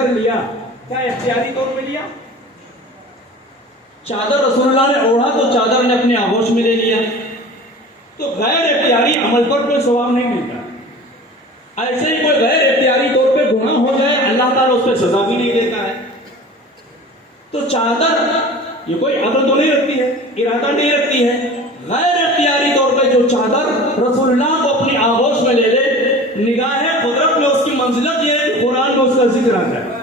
ادھر لیا کیا اختیاری طور پہ لیا؟ چادر رسول اللہ نے اوڑھا تو چادر نے اپنے آغوش میں لے لیا، تو غیر اختیاری عمل پر کوئی ثواب نہیں ملتا۔ ایسے ہی کوئی غیر اختیاری طور پہ گناہ ہو جائے اللہ تعالیٰ اس پہ سزا بھی نہیں دیتا ہے۔ تو چادر یہ کوئی عدد تو نہیں رکھتی ہے، ارادہ نہیں رکھتی ہے، غیر اختیاری طور پہ جو چادر رسول اللہ کو اپنی آغوش میں لے لے، نگاہ قدرت میں اس کی منزلت یہ ہے کہ قرآن میں اس کا ذکر آتا ہے۔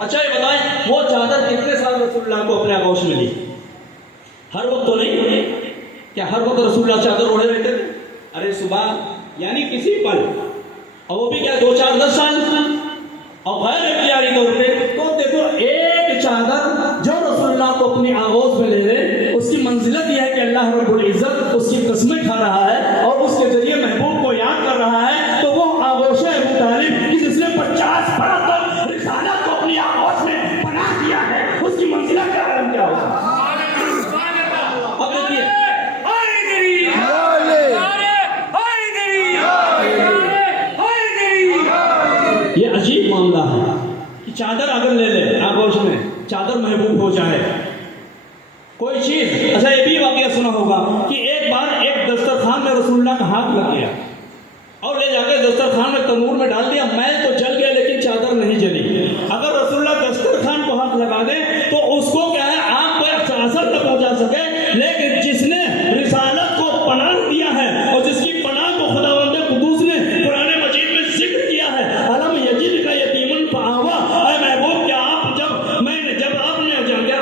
اچھا یہ بتائیں وہ چادر کتنے سال رسول اللہ کو اپنے آغوش میں لی؟ ہر وقت تو نہیں، کیا ہر وقت رسول اللہ چادر اوڑھے رہتے تھے؟ ارے صبح یعنی کسی پل، اور وہ بھی کیا 2-4-10 سال، اور غیر اختیاری طور پہ تو دیکھو ایک چادر جو رسول اللہ کو اپنی آغوش میں لے لے، اس کی منزلت یہ ہے کہ اللہ رب العزت اس کی قسمیں کھا رہا ہے اور اس کے ذریعے محبوب کو یاد کر رہا ہے۔ تو وہ آغوش ابو طالب کہ جس نے 50 برس تک رسالت کو اپنی آغوش میں پناہ دیا ہے، اس کی منزلت کا عالم کیا ہوگا؟ اب دیکھیے یہ عجیب معاملہ ہے کہ چادر اگر لے لے آغوش میں، چادر محبوب ہو جائے کوئی چیز۔ اچھا یہ بھی واقعہ سنا ہوگا کہ ایک بار ایک دسترخوان میں رسول اللہ کا ہاتھ لگ گیا اور لے جا کے دسترخوان میں تنور میں ڈال دیا، میل تو جل گیا لیکن چادر نہیں جلی۔ اگر رسول اللہ دسترخوان کو ہاتھ لگا دے تو اس کو کیا ہے آگ کو اثر نہ پہنچا سکے، لیکن جس نے رسالت کو پناہ دیا ہے اور جس کی پناہ کو خداوند قدوس نے قرآن مجید میں ذکر کیا ہے، علم یجد کا یتیمن فآوا، اے محبوب کیا آپ جب آپ نے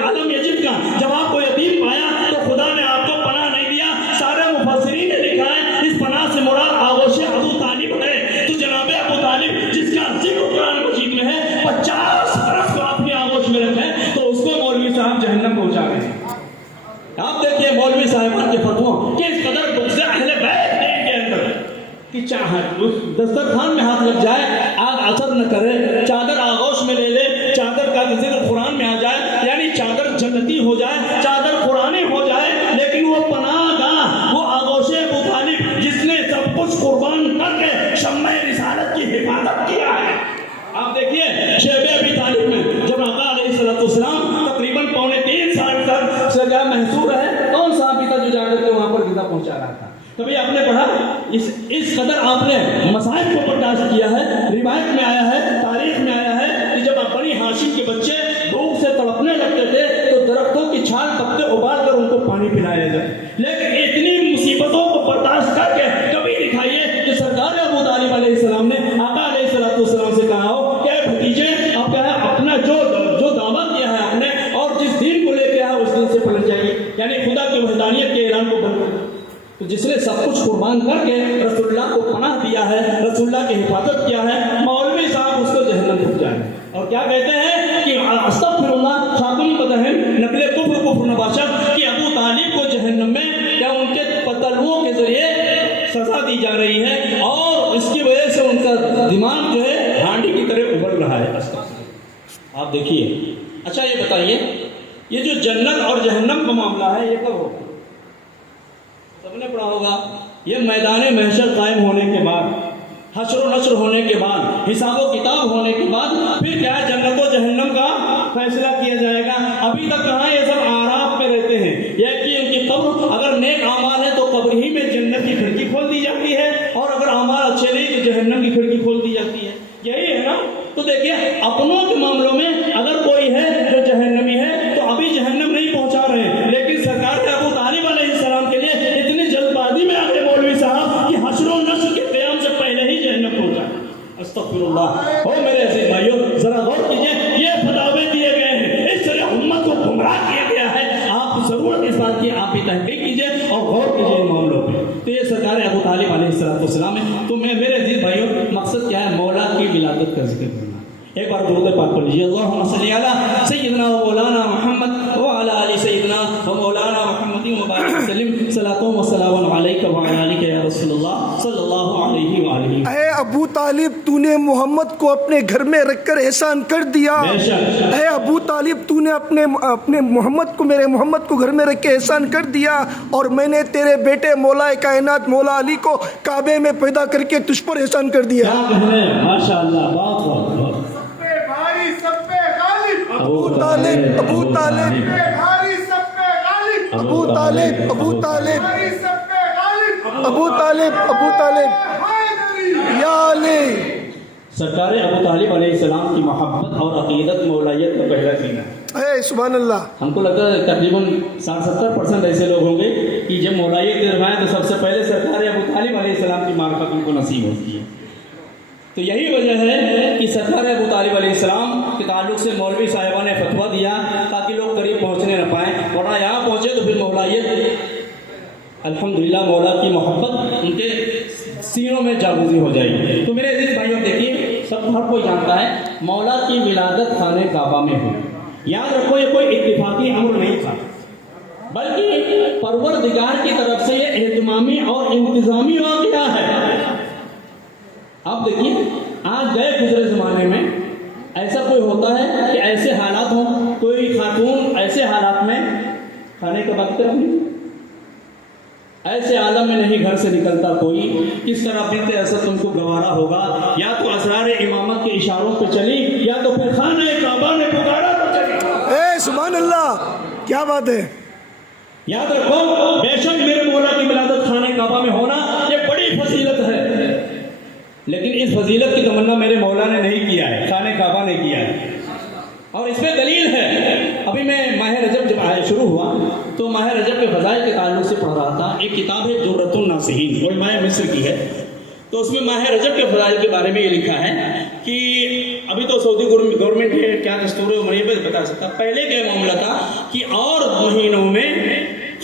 علم یجد کا جب آپ کو یتیم پایا تو خدا نے آپ کو پناہ نہیں دیا۔ سارے مفسرین نے لکھا ہے اس پناہ سے مراد آغوش ابو طالب ہے۔ تو جناب ابو طالب جس کا ذکر قرآن مجید میں ہے 50 برس کو اپنی آغوش میں رکھے تو اس کو مولوی صاحب جہنم پہنچا گئے۔ آپ دیکھیے مولوی صاحبان کے فتووں کہ اس قدر بغض اہل بیت ہے ان کے اندر کہ چاہے اس دسترخوان میں ہاتھ لگ جائے آگ اثر نہ کرے، چادر آغوش میں لے لے، چادر کا ذکر قرآن میں آ جائے، یعنی چادر جنتی ہو جائے، چادر قرآنی ہو جائے، لیکن وہ پناہ گاہ، وہ آغوش ابو طالب جس نے سب کچھ قربان کر کے شمع رسالت کی حفاظت کیا ہے۔ آپ دیکھیے شیب ابی طالب میں جب آقا علیہ السلام تقریباً 3.25 سال تک سجا محصور ہے، کون صحابی تھا جو جا کر کے وہاں پر غذا پہنچا رہا تھا؟ کبھی آپ نے پڑھا اس قدر آپ نے مسائل کو برداشت کیا ہے۔ روایت میں آیا ہے، تاریخ میں آیا ہے کہ جب بنی ہاشم کے بچے بھوک سے تڑپنے لگتے تھے تو درختوں کی چھال پتے ابال کر ان کو پانی پلایا جائے، لیکن اتنی مصیبتوں کو برداشت کر کے کبھی دکھائیے کہ سرکار ابو طالب علیہ السلام نے آقا علیہ السلام سے کہا ہو کہ بھتیجے اب کیا ہے اپنا جو دعوت دیا ہے آپ نے اور جس دین کو لے کے آیا اس دین سے پلٹ جائیے، یعنی خدا کی وحدانیت کے اعلان کو بند کر۔ تو جس نے سب کچھ قربان کر کے رسول اللہ کو پناہ دیا ہے، رسول اللہ کی حفاظت کیا ہے، مولوی صاحب اس کو جہنم پہنچ جائے۔ اور کیا کہتے ہیں کہ استغفر اللہ خاتم بدہن نقل کفر نباشا کہ ابو طالب کو جہنم میں کیا ان کے پتلوؤں کے ذریعے سزا دی جا رہی ہے اور اس کی وجہ سے ان کا دماغ جو ہے ہانڈی کی طرح ابل رہا ہے۔ آپ دیکھیے اچھا یہ بتائیے یہ جو جنت اور جہنم کا معاملہ ہے یہ کب ہوگا؟ سب نے پڑھا ہوگا یہ میدان محشر قائم ہونے کے بعد، حشر و نشر ہونے کے بعد، حساب و کتاب ہونے کے بعد پھر کیا ہے جنت و جہنم کا فیصلہ کیا جائے گا۔ ابھی تک کہاں یہ سب آراف میں رہتے ہیں، یہ کہ ان کی قبر اگر نیک اعمال ہے تو قبر ہی میں جنت کی کھڑکی کھول دی جاتی ہے، اور اگر اعمال اچھے نہیں تو جہنم کی کھڑکی کھول دی جاتی ہے۔ یہی ہے نا؟ تو دیکھیے اپنوں کے معاملوں میں اگر کوئی ہے جو جہنمی ہے تو ابھی جہنم نہیں پہنچا رہے ہیں، لیکن سرکار ابو طالب علیہ السلام کے لیے اتنی جلد بازی میں آگے مولوی صاحب کہ حشر و نشر کے قیام سے پہلے ہی جہنم پہنچا۔ استغفر اللہ۔ ہو میرے عزیز بھائیو ذرا غور کیجئے، یہ فتاوے دیے گئے ہیں، اس طرح امت کو گمراہ کیا گیا ہے۔ آپ ضرور اس بات کی آپ بھی تحقیق کیجئے اور غور کیجئے ان معاملوں پہ۔ تو یہ سرکار ابو طالب علیہ السلام ہے۔ تو میرے عزیز بھائیو مقصد کیا ہے؟ مولا کی ولادت کا ذکر کرنا۔ ایک بار درود پاک پڑھ لیجیے، اللہم صلی علی سیدنا و مولانا محمد وعلی آل سیدنا و مولانا محمد وبارک وسلم، صلاۃ و سلام علیک وعلی آلک یا رسول اللہ صلی اللہ علیہ وآلہ۔ اے ابو طالب تو نے محمد کو اپنے گھر میں رکھ کر احسان کر دیا۔ اے ابو طالب تو نے اپنے محمد کو، میرے محمد کو گھر میں رکھ کے احسان کر دیا، اور میں نے تیرے بیٹے مولا کائنات مولا علی کو کعبے میں پیدا کر کے تجھ پر احسان کر دیا۔ ماشاء اللہ، بہت بہت بھائی سب तालिब अबू तालिब भारी सब पे गालिब अबू तालिब अबू तालिब भारी सब पे गालिब अबू तालिब अबू तालिब हैदरी या अली। सरकार अबू तालिब अलैहिस्सलाम की मोहब्बत और अकीदत मौलायत का पहला सीना। ए सुभान अल्लाह। हमको लगता है तकरीबन 60-70% ऐसे लोग होंगे कि जब मौलायत दिलवाएं तो सबसे पहले सरकार अबू तालिब अलैहिस्सलाम की मार्फत उनको नसीब होती है। तो यही वजह है कि सरकार अबू तालिब अलैहिस्सलाम के ताल्लुक से मौलवी साहिबा ने फतवा दिया ताकि लोग करीब पहुँचने न पाएँ, वरना यहाँ पहुँचे तो फिर मौलायत अल्हम्दुलिल्लाह मौला की मोहब्बत उनके सीनों में जागूजी हो जाएगी। तो मेरे अजीज भाइयों देखिए, सब हर कोई जानता है मौला की विलादत खाने काबा में हुई। याद रखो ये कोई इत्तिफाकी अमर नहीं था, बल्कि परवरदिगार की तरफ से ये एहतमामी और इंतजामी वाक़या है। अब देखिए, आज गए गुजरे ज़माने में ऐसा कोई होता है कि ऐसे हालात हों, कोई खातून ऐसे हालात में खाने का वक्त नहीं, ऐसे आलम में नहीं घर से निकलता कोई, किस तरह बिनते असद तुमको गवारा होगा, या तो असरार इमामत के इशारों पे चली या तो फिर खाने काबा ने पुकारा तो चली। ए सुभान अल्लाह, क्या बात है। याद रखो, बेशक मेरे मौला की विलादत खाने काबा में होना ये बड़ी फजीलत है, लेकिन इस फजीलत की तमन्ना मेरे मौला ने नहीं किया है, खाने काबा ने किया है। और इसमें दलील है, अभी मैं माह रजब जब आया शुरू हुआ तो माह रजब के फजाइल के ताल्लुक से पढ़ रहा था। एक किताब है दुर्रतुन नासिहीन, उलमाए मिस्र की है। तो उसमें माह रजब के फजाइल के बारे में ये लिखा है कि अभी तो सऊदी गवर्नमेंट है, क्या दस्तूर है मुझे बता सकता, पहले क्या मामला था कि और महीनों में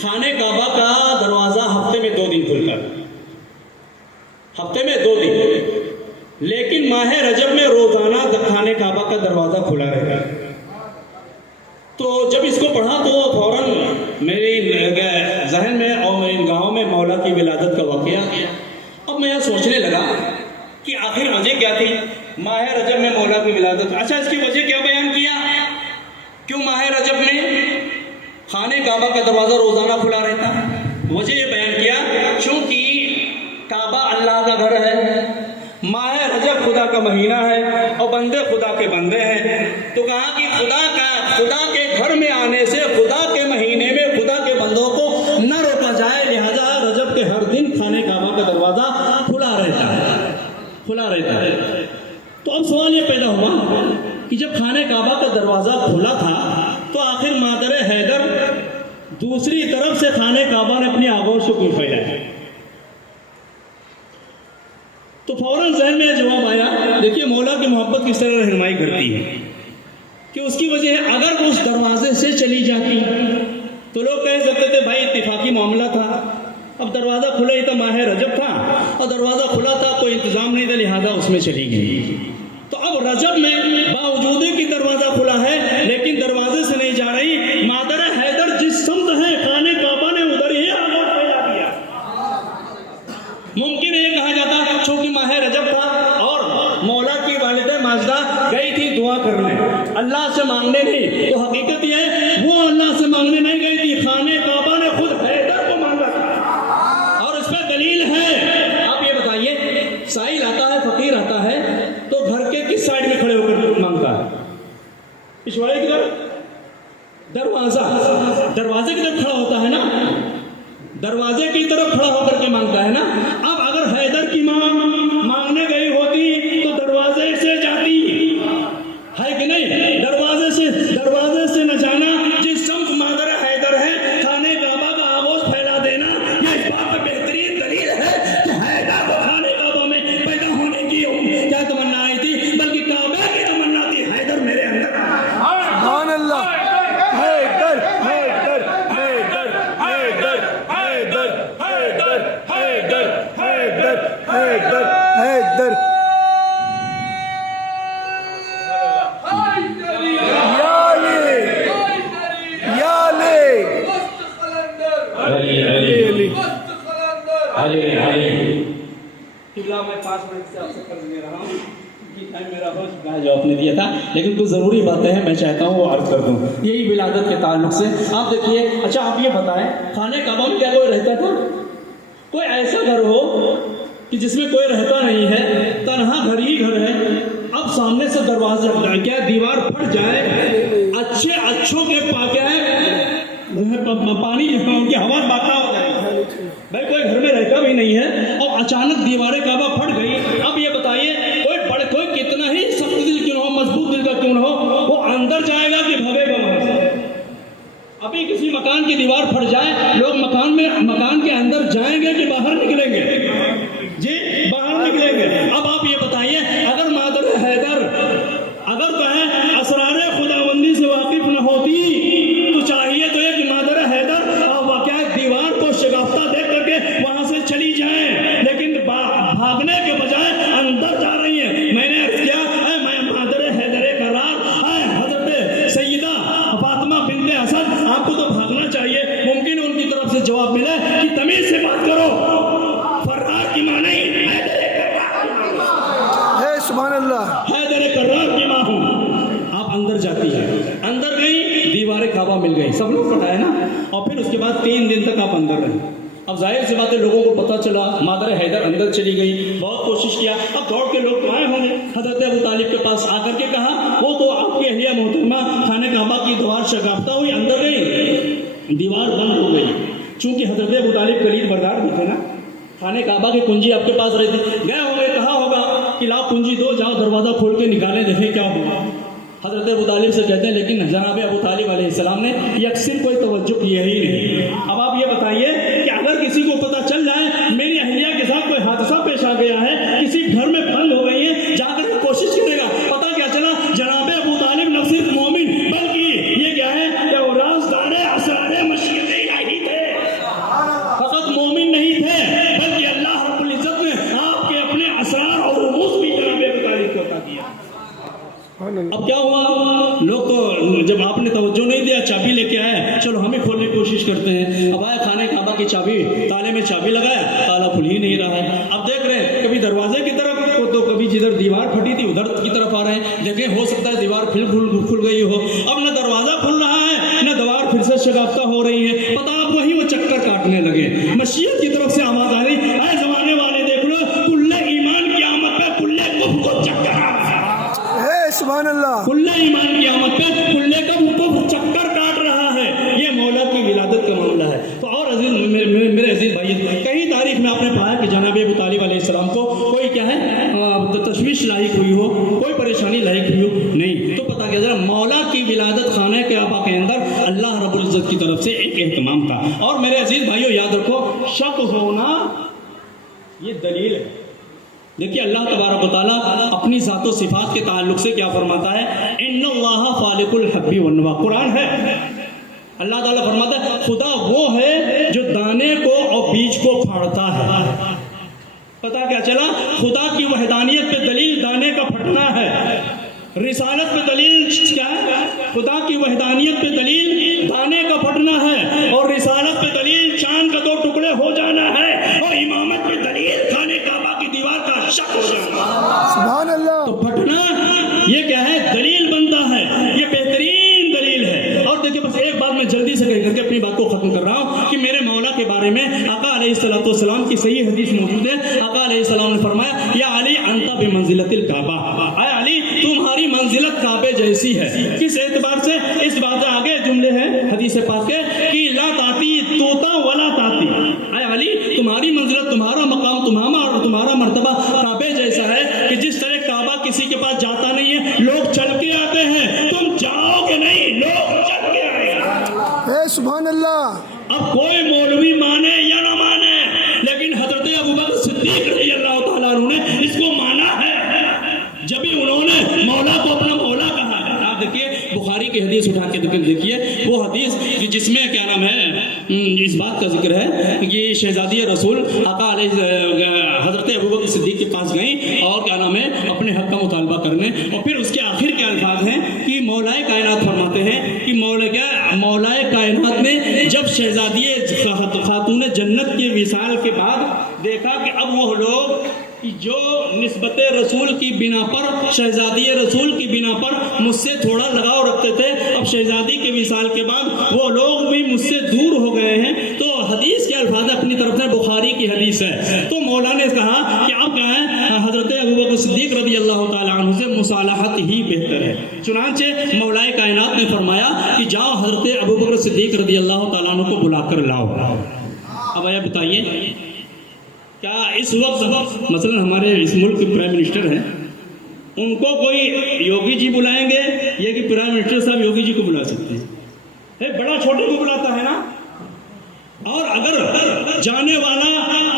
खाने काबा का दरवाज़ा हफ्ते में 2 दिन खुलता, हफ्ते में 2 दिन, लेकिन माह रजब में रोजाना खाने काबा का दरवाज़ा खुला रहता। तो जब इसको पढ़ा तो फौरन मेरे जहन में और मेरे गाँव में मौला की विलादत का वाक़या। अब मैं यह सोचने लगा कि आखिर वजह क्या थी माह रजब में मौला की विलादत। अच्छा, इसकी वजह क्या बयान किया, क्यों माह रजब में खाने काबा का दरवाज़ा रोज़ाना खुला रहता। वजह ये बयान किया क्योंकि काबा अल्लाह का घर है, माह रजब खुदा का महीना है और बंदे खुदा के बंदे हैं। तो कहा कि खुदा के घर में आने से, खुदा के महीने में खुदा के बंदों को न रोका जाए, लिहाजा रजब के हर दिन खाने काबा का दरवाज़ा खुला रहता है। तो अब सवाल ये पैदा हुआ कि जब खाने काबा का दरवाज़ा खुला था तो आखिर मादर हैदर दूसरी तरफ से खाने काबा ने अपनी आगोश को क्यों फैलाया। तो फौरन जहन में जवाब आया, देखिए मौला की मोहब्बत किस तरह रहनुमाई करती है कि उसकी वजह है अगर उस दरवाजे से चली जाती तो लोग कह सकते थे भाई इत्तिफाकी मामला था, अब दरवाज़ा खुला ही था, माह रजब था और दरवाज़ा खुला था, कोई इंतज़ाम नहीं था, लिहाजा उसमें चली गई। तो अब रजब में बावजूद कि दरवाज़ा खुला है लेकिन दरवाजे से नहीं जा रही, मादर हैदर जिस समत है खाने काबा ने उधर ही आगोश फैला दिया। मुमकिन है कहा जाता चूंकि माह रजब था और मौला की वालिदा माजदा गई थी दुआ करने, अल्लाह से मांगने नहीं, तो हकीकत ये है वो अल्लाह से मांगने नहीं गई थी, खाने काबा ने खुद हैदर को मांगा था। और इस पर दलील है। आप ये बताइए, साइल आता है, फकीर आता है तो घर के किस साइड में खड़े होकर मांगता है, पिछवाड़े की तरफ, दरवाजे की तरफ खड़ा होता है ना, दरवाजे की तरफ खड़ा होकर के मांगता है ना। अब अगर हैदर की मां मांगने गई होती तो दरवाजे से जाती है कि नहीं, दरवाजे से न जाना, जिस समत मादर हैदर है खाने काबा का आगोश फैला देना, ये इस बात पर बेहतरीन दलील है कि हैदर को खाने काबा में पैदा होने की क्या तमन्ना आई थी, बल्कि काबा की तमन्ना थी, हैदर मेरे अंदर। सुभान अल्लाह। हैदर हैदर हैदर हैदर हैदर हैदर हैदर हैदर हैदर हैदर मैं 5 मिनट से आपसे कर्ज ले रहा हूँ कि टाइम मेरा हो चुका है जो आपने दिया था, लेकिन कुछ ज़रूरी बातें हैं मैं चाहता हूँ वो अर्ज कर दूँ यही विलादत के ताल्लुक से। आप देखिए, अच्छा आप ये बताएं खाने काबा में क्या कोई रहता था? कोई ऐसा घर हो कि जिसमें कोई रहता नहीं है, तन्हा घर ही घर है, अब सामने से दरवाजा क्या दीवार फट जाए, अच्छे अच्छों के क्या है पानी की हवा बांटना हो जाएगी। भाई कोई घर में रहता भी नहीं है और अचानक दीवारें काबा फट गई। अब ये बताइए कोई कितना ही सख्त दिल क्यों हो, मजबूत दिल का क्यों न हो, वो अंदर जाएगा कि भगेगा वहां से? अभी किसी मकान की दीवार फट जाए, लोग मकान के अंदर जाएंगे कि बाहर निकलेंगे? जी बाहर निकलेंगे। अब आप ये बताइए, अगर मादर हैदर अगर कहें असरार खुदाबंदी से वाकिफ न होती तो चाहिए तो एक मादर हैदर क्या दीवार को शगाफ्ता देख करके वहां से चली जाए, लेकिन भागने के बजाय अंदर जा रही है। मैंने अर्ज किया मैं मादर हैदर करार हजरत सैयदा फातिमा बिन्ते असद, आपको तो भागना चाहिए। मुमकिन उनकी तरफ से जवाब मिले कि तमीज से बात करो, फर्रार की मां नहीं, सुभान अल्लाह, हैदर करार की मां हूं। आप अंदर जाती है, अंदर गई, दीवारें काबा मिल गई, सब लोग पटाए ना। और फिर उसके बाद 3 दिन तक आप अंदर रहे। अब जाहिर सी बात है, लोगों को पता चला मादर हैदर अंदर चली गई, बहुत कोशिश किया। अब दौड़ के लोग तो आए होंगे हजरत अबू तालिब के पास, आकर के कहा वो तो आपकी अहलिया मोहतरमा खाने काबा की दीवार शगाफ्ता हुई, अंदर गई, दीवार बंद हो गई। चूंकि हजरत अबू तालिब कलीद बरदार भी थे ना, खाने काबा की कुंजी आपके पास रहती, गए होंगे, कहा होगा कि लाओ कुंजी दो, जाओ दरवाजा खोल के निकालें, देखें क्या हुआ। हजरत अबू तालिब से कहते हैं लेकिन जनाब अबू तालिब अलैहिस्सलाम ने यकसिर कोई तवज्जो किया ही नहीं। अब आप ये बताइए कि अगर किसी को पता चल जाए मेरी अहलिया के साथ कोई हादसा पेश आ गया है, किसी घर में बंद हो गई है, जाकर कोशिश करेगा, पता क्या चला जनाब अबू तालिब न सिर्फ मोमिन बल्कि ये क्या है कि वो राज़दार असरार मशीअत इलाही थे। फकत मोमिन नहीं थे बल्कि अल्लाह रब्बुल इज्जत ने आपके अपने असरार और रुमूज़ भी जनाब अबू तालिब को अता किया। अब क्या हुआ, लोग तो जब आपने तवज्जो नहीं दिया, चाबी लेके आए, चलो हम ही खोलने की कोशिश करते हैं। अब आया खाने काबा की चाबी, ताले में चाबी लगाया, ताला खुल ही नहीं रहा है। अब देख रहे हैं कभी दरवाजे की तरफ तो कभी जिधर दीवार फटी थी उधर की तरफ आ रहे हैं, देखें हो सकता है दीवार फिर खुल गई हो। अब न दरवाजा खुल रहा है न दीवार फिर से शगाफ्ता हो रही है, पता आप वही वो चक्कर काटने लगे। मशीयत की तरफ से आवाज आ रही, ऐ जमाने वाले देख लो, कुल्ले ईमान की आमद पे कुल्ले कुफ्र को चक्कर आ रहा है। सुभान अल्लाह, कुल्ले ईमान की आमद पे कुल्ले का कुफ्र चक्कर काट रहा है। ये मौला की विलादत का मामला है। तो और अजीज मेरे अजीज भाई, कहीं तारीख में आपने पाया कि जनाब अबू तालिब अलैहिस्सलाम को कोई क्या है तशवीश लायक हुई हो, कोई परेशानी लायक हुई हो? नहीं। तो पता क्या, जरा मौला की विलादत खाने के आबा के अंदर अल्लाह रब्बुल इज्जत की तरफ से एक एहतमाम था। और मेरे अजीज भाइयों याद रखो, शक होना ये दलील है। देखिए अल्लाह तबारक व तआला अपनी ज़ात व सिफात के ताल्लुक से क्या फरमाता है, इन्नल्लाह फालिकुल हब्बी वन्नवा, कुरान है। अल्लाह ताला फरमाता है खुदा वो है जो दाने को और बीज को फाड़ता है। पता क्या चला, खुदा की वहदानियत पे दलील दाने का फटना है, रिसालत पे दलील क्या है, खुदा की वहदानियत पे दलील दाने का फटना है, और रिसालत पे दलील चांद का 2 टुकड़े हो जाना है, और इमामत पे दलील खाने काबा की दीवार का शक हो जाना। सुभान अल्लाह। तो फटना ये क्या है, दलील बनता है, ये बेहतरीन दलील है। और देखिए बस एक बात मैं जल्दी से कह करके अपनी बात को खत्म कर रहा हूँ कि मेरे मौला के बारे में आका अलैहिस्सलातु वस्सलाम की सही हदीस मौजूद है। आका अलैहिस्सलाम ने फरमाया, या अली अंता बिमंजिलतिल काबा, आए अली तुम्हारी मंजिलत काबे जैसी है। किस एतबार से? इस बात से आगे जुमले हैं हदीस पाक के कि ला ताती तोता वला ताती, आए अली तुम्हारी मंजिलत, तुम्हारा मकाम, तुम्हारा मर्तबा काबे जैसा है कि जिस तरह काबा किसी के पास जाता नहीं है, लोग चल के आते हैं, तुम जाओगे नहीं, लोग चल के आएंगे। सुभान अल्लाह। अब कोई मौलवी माने या ना माने, लेकिन हजरत अबू बकर सिद्दीक रज़ी अल्लाह तआला अन्हु ने इसको माना है, जब भी उन्होंने मौला को अपना मौला कहा है। आप देखिए बुखारी की हदीस उठा के देखिए, वो हदीस जिसमें क्या नाम है, इस बात का जिक्र है कि शहजादी रसूल आका हजरत अबू बकर सिद्दीक के पास गई और क्या नाम है अपने हक का मुतालबा करने, और फिर उसके आखिर के अल्फाज हैं कि मौलाए कायनात फरमाते हैं कि मौलाए कायनात ने जब शहजादी खातून जन्नत के विसाल के बाद देखा कि अब वो लोग कि जो निस्बत रसूल की बिना पर, शहजादी रसूल की बिना पर मुझसे थोड़ा लगाव रखते थे, अब शहजादी के विसाल के बाद वो लोग भी मुझसे दूर हो गए हैं। तो हदीस के अल्फाज अपनी तरफ से बुखारी की हदीस है। तो मौला ने कहा कि अब क्या है, हजरत अबू बकर सिद्दीक रज़ी अल्लाह तआला अन्हु से مصالحت ہی بہتر ہے۔ چنانچہ مولائے کائنات نے فرمایا کہ جاؤ حضرت ابوبکر صدیق رضی اللہ تعالیٰ عنہ کو بلا کر لاؤ۔ اب آیا بتائیے کیا اس وقت مثلا ہمارے اس ملک کے پرائم منسٹر ہیں، ان کو کوئی یوگی جی بلائیں گے یا کہ پرائم منسٹر صاحب یوگی جی کو بلا سکتے ہیں؟ بڑا چھوٹے کو بلاتا ہے نا۔ اور اگر جانے والا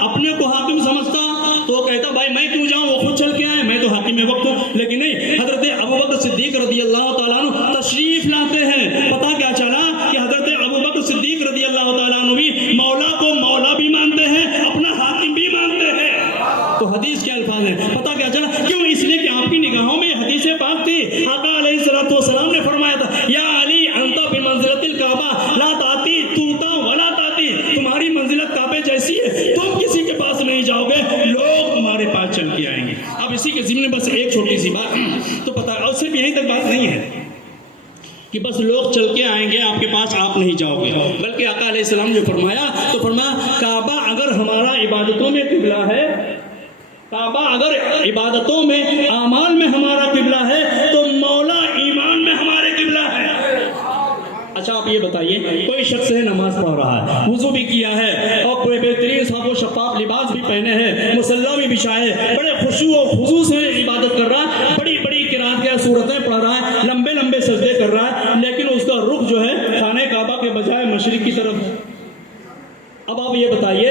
اپنے کو حاکم سمجھتا تو وہ کہتا بھائی میں کیوں جاؤں، وہ خود چل کے آئے، میں تو حاکم وقت ہوں۔ لیکن نہیں، حضرت ابوبکر صدیق رضی اللہ تعالیٰ عنہ تشریف لاتے ہیں۔ پتہ کیا چلا کہ حضرت ابوبکر صدیق رضی اللہ تعالیٰ عنہ بھی مولا کو مولا بھی مانتے ہیں، اپنا حاکم بھی مانتے ہیں۔ تو حدیث کے الفاظ ہیں، پتہ کیا چلا کیوں؟ اس لیے کہ آپ کی نگاہوں میں حدیث پاک تھی۔ آقا علیہ الصلوۃ والسلام نے فرمایا تھا یا علی انت بمنزلۃ الکعبہ لا تاتی توتا ولا تاتی، تمہاری منزلت کعبے جیسی ہے، تم کسی کے پاس نہیں جاؤ گے، لوگ تمہارے پاس چل کے آئیں گے۔ اب اسی کے ضمن میں بس ایک چھوٹی سی بات تو پتہ، اور صرف یہیں تک بات نہیں ہے کہ بس لوگ چل کے آئیں گے آپ کے پاس، آپ نہیں جاؤ گے، بلکہ آقا علیہ السلام نے فرمایا تو فرمایا کعبہ اگر ہمارا عبادتوں میں قبلہ ہے، کعبہ اگر عبادتوں میں اعمال میں ہمارا قبلہ ہے تو مولا ایمان میں ہمارے قبلہ ہے۔ اچھا آپ یہ بتائیے، کوئی شخص ہے نماز پڑھ رہا ہے، وضو بھی کیا ہے اور بہترین صاف و شفاف لباس بھی پہنے ہیں، مصلی بھی بچھائے، بڑے خشوع و خضوع سے عبادت کر رہا ہے، بڑی بڑی قرات کے صورتیں پڑھ رہا ہے، لمبے لمبے سجدے کر رہا ہے، لیکن اس کا رخ جو ہے خانہ کعبہ کے بجائے مشرق کی طرف ہے۔ اب آپ یہ بتائیے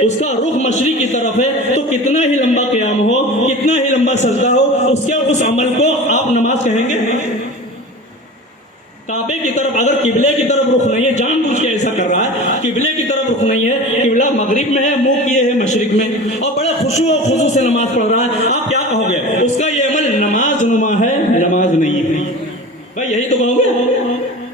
اس کا رخ مشرق کی طرف ہے تو کتنا ہی لمبا قیام ہو، کتنا ہی لمبا سجدہ ہو، اس عمل کو آپ نماز کہیں گے؟ کعبے کی طرف اگر قبلے کی طرف رخ نہیں ہے، جان بوجھ کے ایسا کر رہا ہے، قبلے کی طرف رخ نہیں ہے، قبلہ مغرب میں ہے، منہ کیے ہے مشرق میں، اور بڑے خشوع و خضوع سے نماز پڑھ رہا ہے، آپ کیا کہو گے؟ اس کا یہ عمل نماز نما ہے، نماز نہیں ہے؟ بھائی یہی تو کہو گے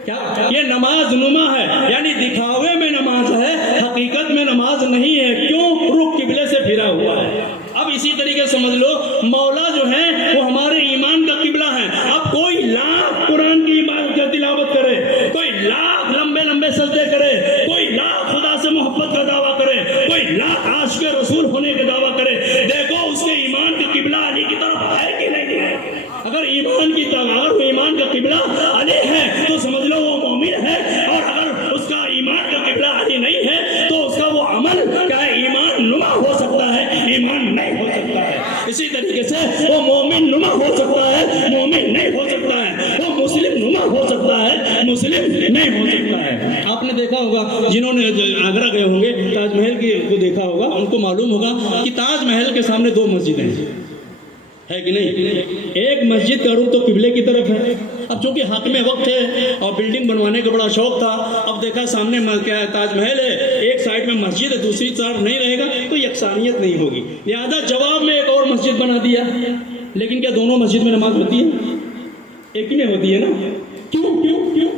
کیا یہ نماز نما ہے، یعنی دکھاوے میں نماز ہے، حقیقت میں نماز نہیں ہے۔ کیوں؟ رخ قبلے سے پھرا ہوا ہے۔ اب اسی طریقے سمجھ لو مولا جو ہے وہ ہمارے ایمان کا قبلہ ہے۔ اب کوئی لاکھ قرآن کی عبادت کا تلاوت کرے، کوئی لاکھ لمبے لمبے سجدے کرے، کوئی لاکھ خدا سے محبت کا دعویٰ کرے، کوئی لاکھ عاشق رسول ہونے کا دعویٰ کرے، دیکھو اس کے ایمان کا قبلہ علی کی طرف ہے کہ نہیں ہے؟ اگر ایمان کا قبلہ علی ہے تو سمجھ لو وہ مومن ہے، اور اگر اس کا ایمان کا قبلہ علی نہیں ہے تو اس کا وہ عمل کیا ہے؟ ایمان نما ہو سکتا ہے، ایمان نہیں ہو سکتا ہے۔ اسی طریقے سے وہ مومن نما ہو سکتا ہے، مومن نہیں ہو سکتا ہے، وہ مسلم نما ہو سکتا ہے، مسلم نہیں ہو سکتا ہے۔ آپ نے دیکھا ہوگا جنہوں نے آگرہ گئے ہوں گے، تاج محل کو دیکھا ہوگا، ان کو معلوم ہوگا کہ تاج محل کے سامنے دو مسجدیں ہے کہ نہیں؟ ایک مسجد کا رخ تو قبلے کی طرف ہے۔ اب چونکہ حاکم وقت ہے اور بلڈنگ بنوانے کا بڑا شوق تھا، اب دیکھا سامنے کیا ہے؟ تاج محل ہے، ایک سائڈ میں مسجد ہے، دوسری سائڈ نہیں رہے گا تو یکسانیت نہیں ہوگی، لہذا جواب میں ایک اور مسجد بنا دیا۔ لیکن کیا دونوں مسجد میں نماز ہوتی ہے؟ ایک ہی میں ہوتی ہے نا؟ کیوں کیوں کیوں؟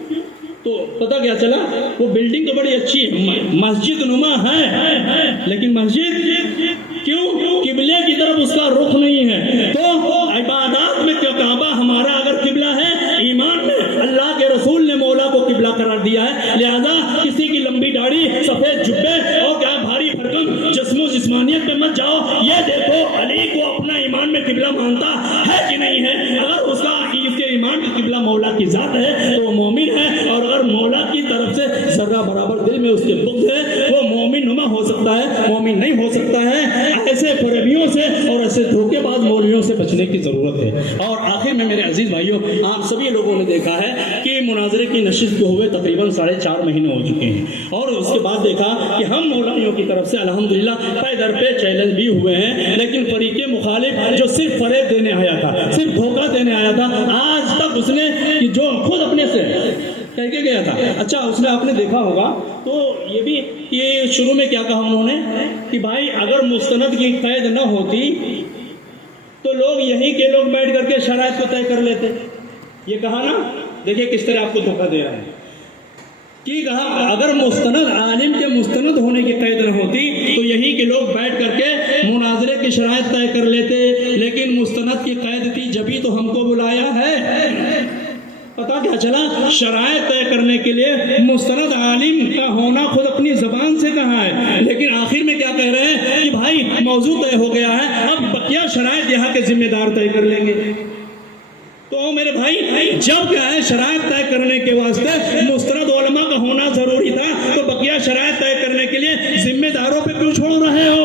تو پتہ کیا چلا وہ بلڈنگ تو بڑی اچھی ہے، مسجد نما ہے، لیکن مسجد کیوں؟ قبلے کی طرف اس کا رخ نہیں ہے۔ تو عبادات میں کعبہ ہمارا اگر قبلہ ہے، ایمان میں اللہ کے رسول نے مولا کو قبلہ قرار دیا ہے، لہذا کسی کی لمبی داڑھی، سفید جبے اور کیا بھاری بھرکم جسم و جسمانیت پہ مت جاؤ، یہ دیکھو علی کو اپنا ایمان میں قبلہ مانتا ہے کہ نہیں ہے؟ اگر اس کے ایمان کا قبلہ مولا کی ذات ہے تو وہ مومن ہے، اور اگر مولا کی طرف سے ذرہ برابر دل میں اس کے بغض ہے، وہ مومن نما ہو سکتا ہے، مومن نہیں ہو سکتا ہے۔ ایسے فریبیوں سے اور ایسے دھوکے باز مولویوں سے بچنے کی ضرورت ہے۔ اور آخر میں میرے عزیز بھائیوں، آپ سبھی لوگوں نے دیکھا ہے کہ مناظرے کی نشست کو ہوئے تقریباً 4.5 مہینے ہو چکے ہیں، اور اس کے بعد دیکھا کہ ہم مولویوں کی طرف سے الحمدللہ پے در پہ چیلنج بھی ہوئے ہیں، لیکن فریق مخالف جو صرف فریب دینے آیا تھا، صرف دھوکہ دینے آیا تھا، آج تک اس نے جو خود اپنے سے کہہ کے گیا تھا، اچھا اس نے آپ نے دیکھا ہوگا تو یہ بھی کہ شروع میں کیا کہا انہوں نے کہ بھائی اگر مستند کی قید نہ ہوتی تو لوگ یہیں کے لوگ بیٹھ کر کے شرائط کو طے کر لیتے، یہ کہا نا؟ دیکھیں کس طرح آپ کو دھوکہ دے رہا ہے کہ کہا اگر مستند عالم کے مستند ہونے کی قید نہ ہوتی تو یہی کے لوگ بیٹھ کر کے مناظرے کی شرائط طے کر لیتے، لیکن مستند کی قید تھی جبھی تو ہم کو بلایا ہے۔ پتہ کیا چلا؟ شرائط طے کرنے کے لیے مستند عالم کا ہونا خود اپنی زبان سے کہا ہے، لیکن آخر میں کیا کہہ رہے ہیں کہ بھائی موضوع طے ہو گیا ہے، اب بقیہ شرائط یہاں کے ذمہ دار طے کر لیں گے۔ تو میرے بھائی جب کیا ہے شرائط طے کرنے کے واسطے مستند علماء کا ہونا ضروری تھا، تو بقیہ شرائط طے کرنے کے لیے ذمہ داروں پہ کیوں چھوڑ رہے ہو؟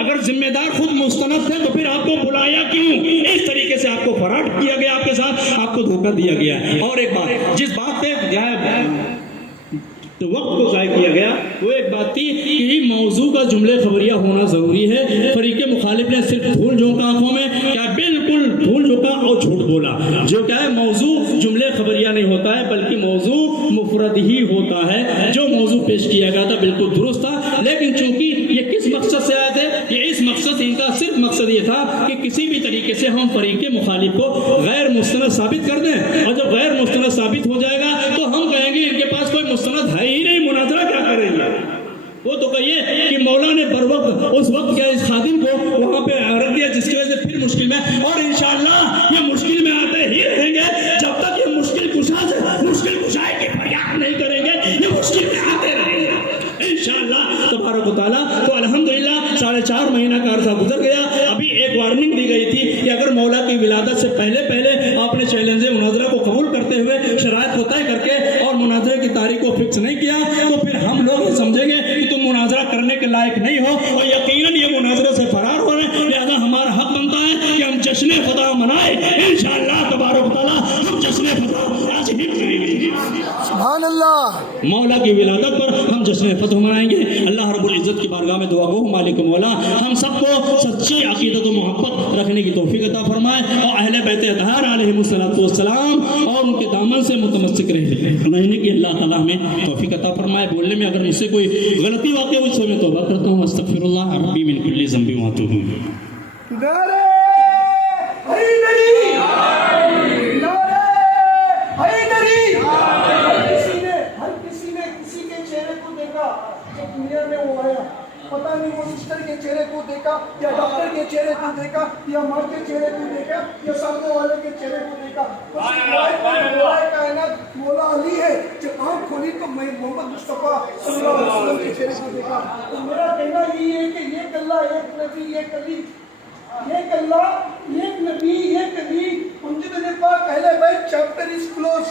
اگر ذمہ دار خود مستند تھے تو پھر آپ کو بلایا کیوں؟ اس طریقے سے آپ کو فراڈ کیا گیا، آپ کے ساتھ آپ کو دھوکہ دیا گیا۔ اور ایک بات، جس بات پہ تو وقت کو ضائع کیا گیا، وہ ایک بات تھی کہ موضوع کا جملے خبریہ ہونا ضروری ہے۔ فریق مخالف نے صرف دھول جھونکا آنکھوں میں، کیا بالکل دھول جھونکا اور جھوٹ بولا۔ جو کیا ہے موضوع جملے خبریہ نہیں ہوتا ہے، بلکہ موضوع مفرد ہی ہوتا ہے۔ جو موضوع پیش کیا گیا تھا بالکل درست تھا، لیکن چونکہ یہ کس مقصد سے آئے تھے، یہ اس مقصد، ان کا صرف مقصد یہ تھا کہ کسی بھی طریقے سے ہم فریق مخالف کو غیر مستند ثابت کر دیں، اور جب غیر مستند ثابت ہو جائے گا تو ہم کہیں گے ان کے پاس کوئی مستند ہے ہی نہیں، مناظرہ کیا کریں گے؟ وہ تو کہیے کہ مولا نے بر وقت اس وقت کیا اس خادم کو وہاں پہ رکھ دیا، جس کی وجہ سے پھر مشکل میں، اور انشاءاللہ یہ مشکل میں آتے ہی رہیں گے جب تک یہ مشکل کشا سے مشکل کشائی کی فریاد نہیں کریں گے، یہ مشکل میں آتے رہیں گے انشاءاللہ تبارک و تعالیٰ۔ تو الحمدللہ 4.5 مہینہ کا عرصہ گزر گیا۔ ابھی ایک وارننگ دی گئی تھی کہ اگر مولا کی ولادت سے پہلے آپ نے چیلنج مناظرہ کو قبول کرتے ہوئے شرائط کو طے کر کے اور مناظرے کی تاریخ کو فکس نہیں کیا، تو پھر ہم لوگ یہ سمجھیں گے کہ تم مناظرہ کرنے کے لائق نہیں ہو، اور یقیناً یہ مناظرے سے فرار ہو رہے ہیں۔ لہذا ہمارا حق بنتا ہے کہ ہم جشن فتح منائیں انشاءاللہ تبارک و تعالیٰ۔ ہم جشن فتح آج ہی کریں گے، سبحان اللہ۔ مولا کی ولادت پر ہم جشن فتح منائیں گے۔ اللہ رب العزت کی بارگاہ میں دعا گو مالک مولا ہم سب کو سچی عقیدت و محبت رکھنے کی توفیق عطا فرمائے، اور اہل بیت اطہار علیہم السلام اور ان کے دامن سے متمسک رہنے کی اللہ تعالیٰ ہمیں توفیق عطا فرمائے۔ بولنے میں اگر مجھ سے کوئی غلطی واقع ہوئی تو میں توبہ کرتا ہوں، استغفر اللہ ربی من کل ذنب واتوب الیہ۔ نعرہ حیدری، نعرہ حیدری۔ ہر کسی نے کسی کے چہرے کو دیکھا جب دنیا میں وہ آیا، پتہ نہیں وہ سسٹر کے چہرے کو دیکھا یا ڈاکٹر کے چہرے کو دیکھا یا ماں کے چہرے کو دیکھا یا سامنے والے کے چہرے کو دیکھا۔ کائنات مولا علی ہے، جب آنکھ کھولی تو میں محمد مصطفیٰ صلی اللہ علیہ وسلم کے چہرے کو دیکھا۔ تو میرا کہنا یہ ہے کہ ایک اللہ، ایک نبی، ایک علی، ایک اللہ، ایک نبی، ایک علی۔ امجد پاک اہل بیت چیپٹر از کلوز۔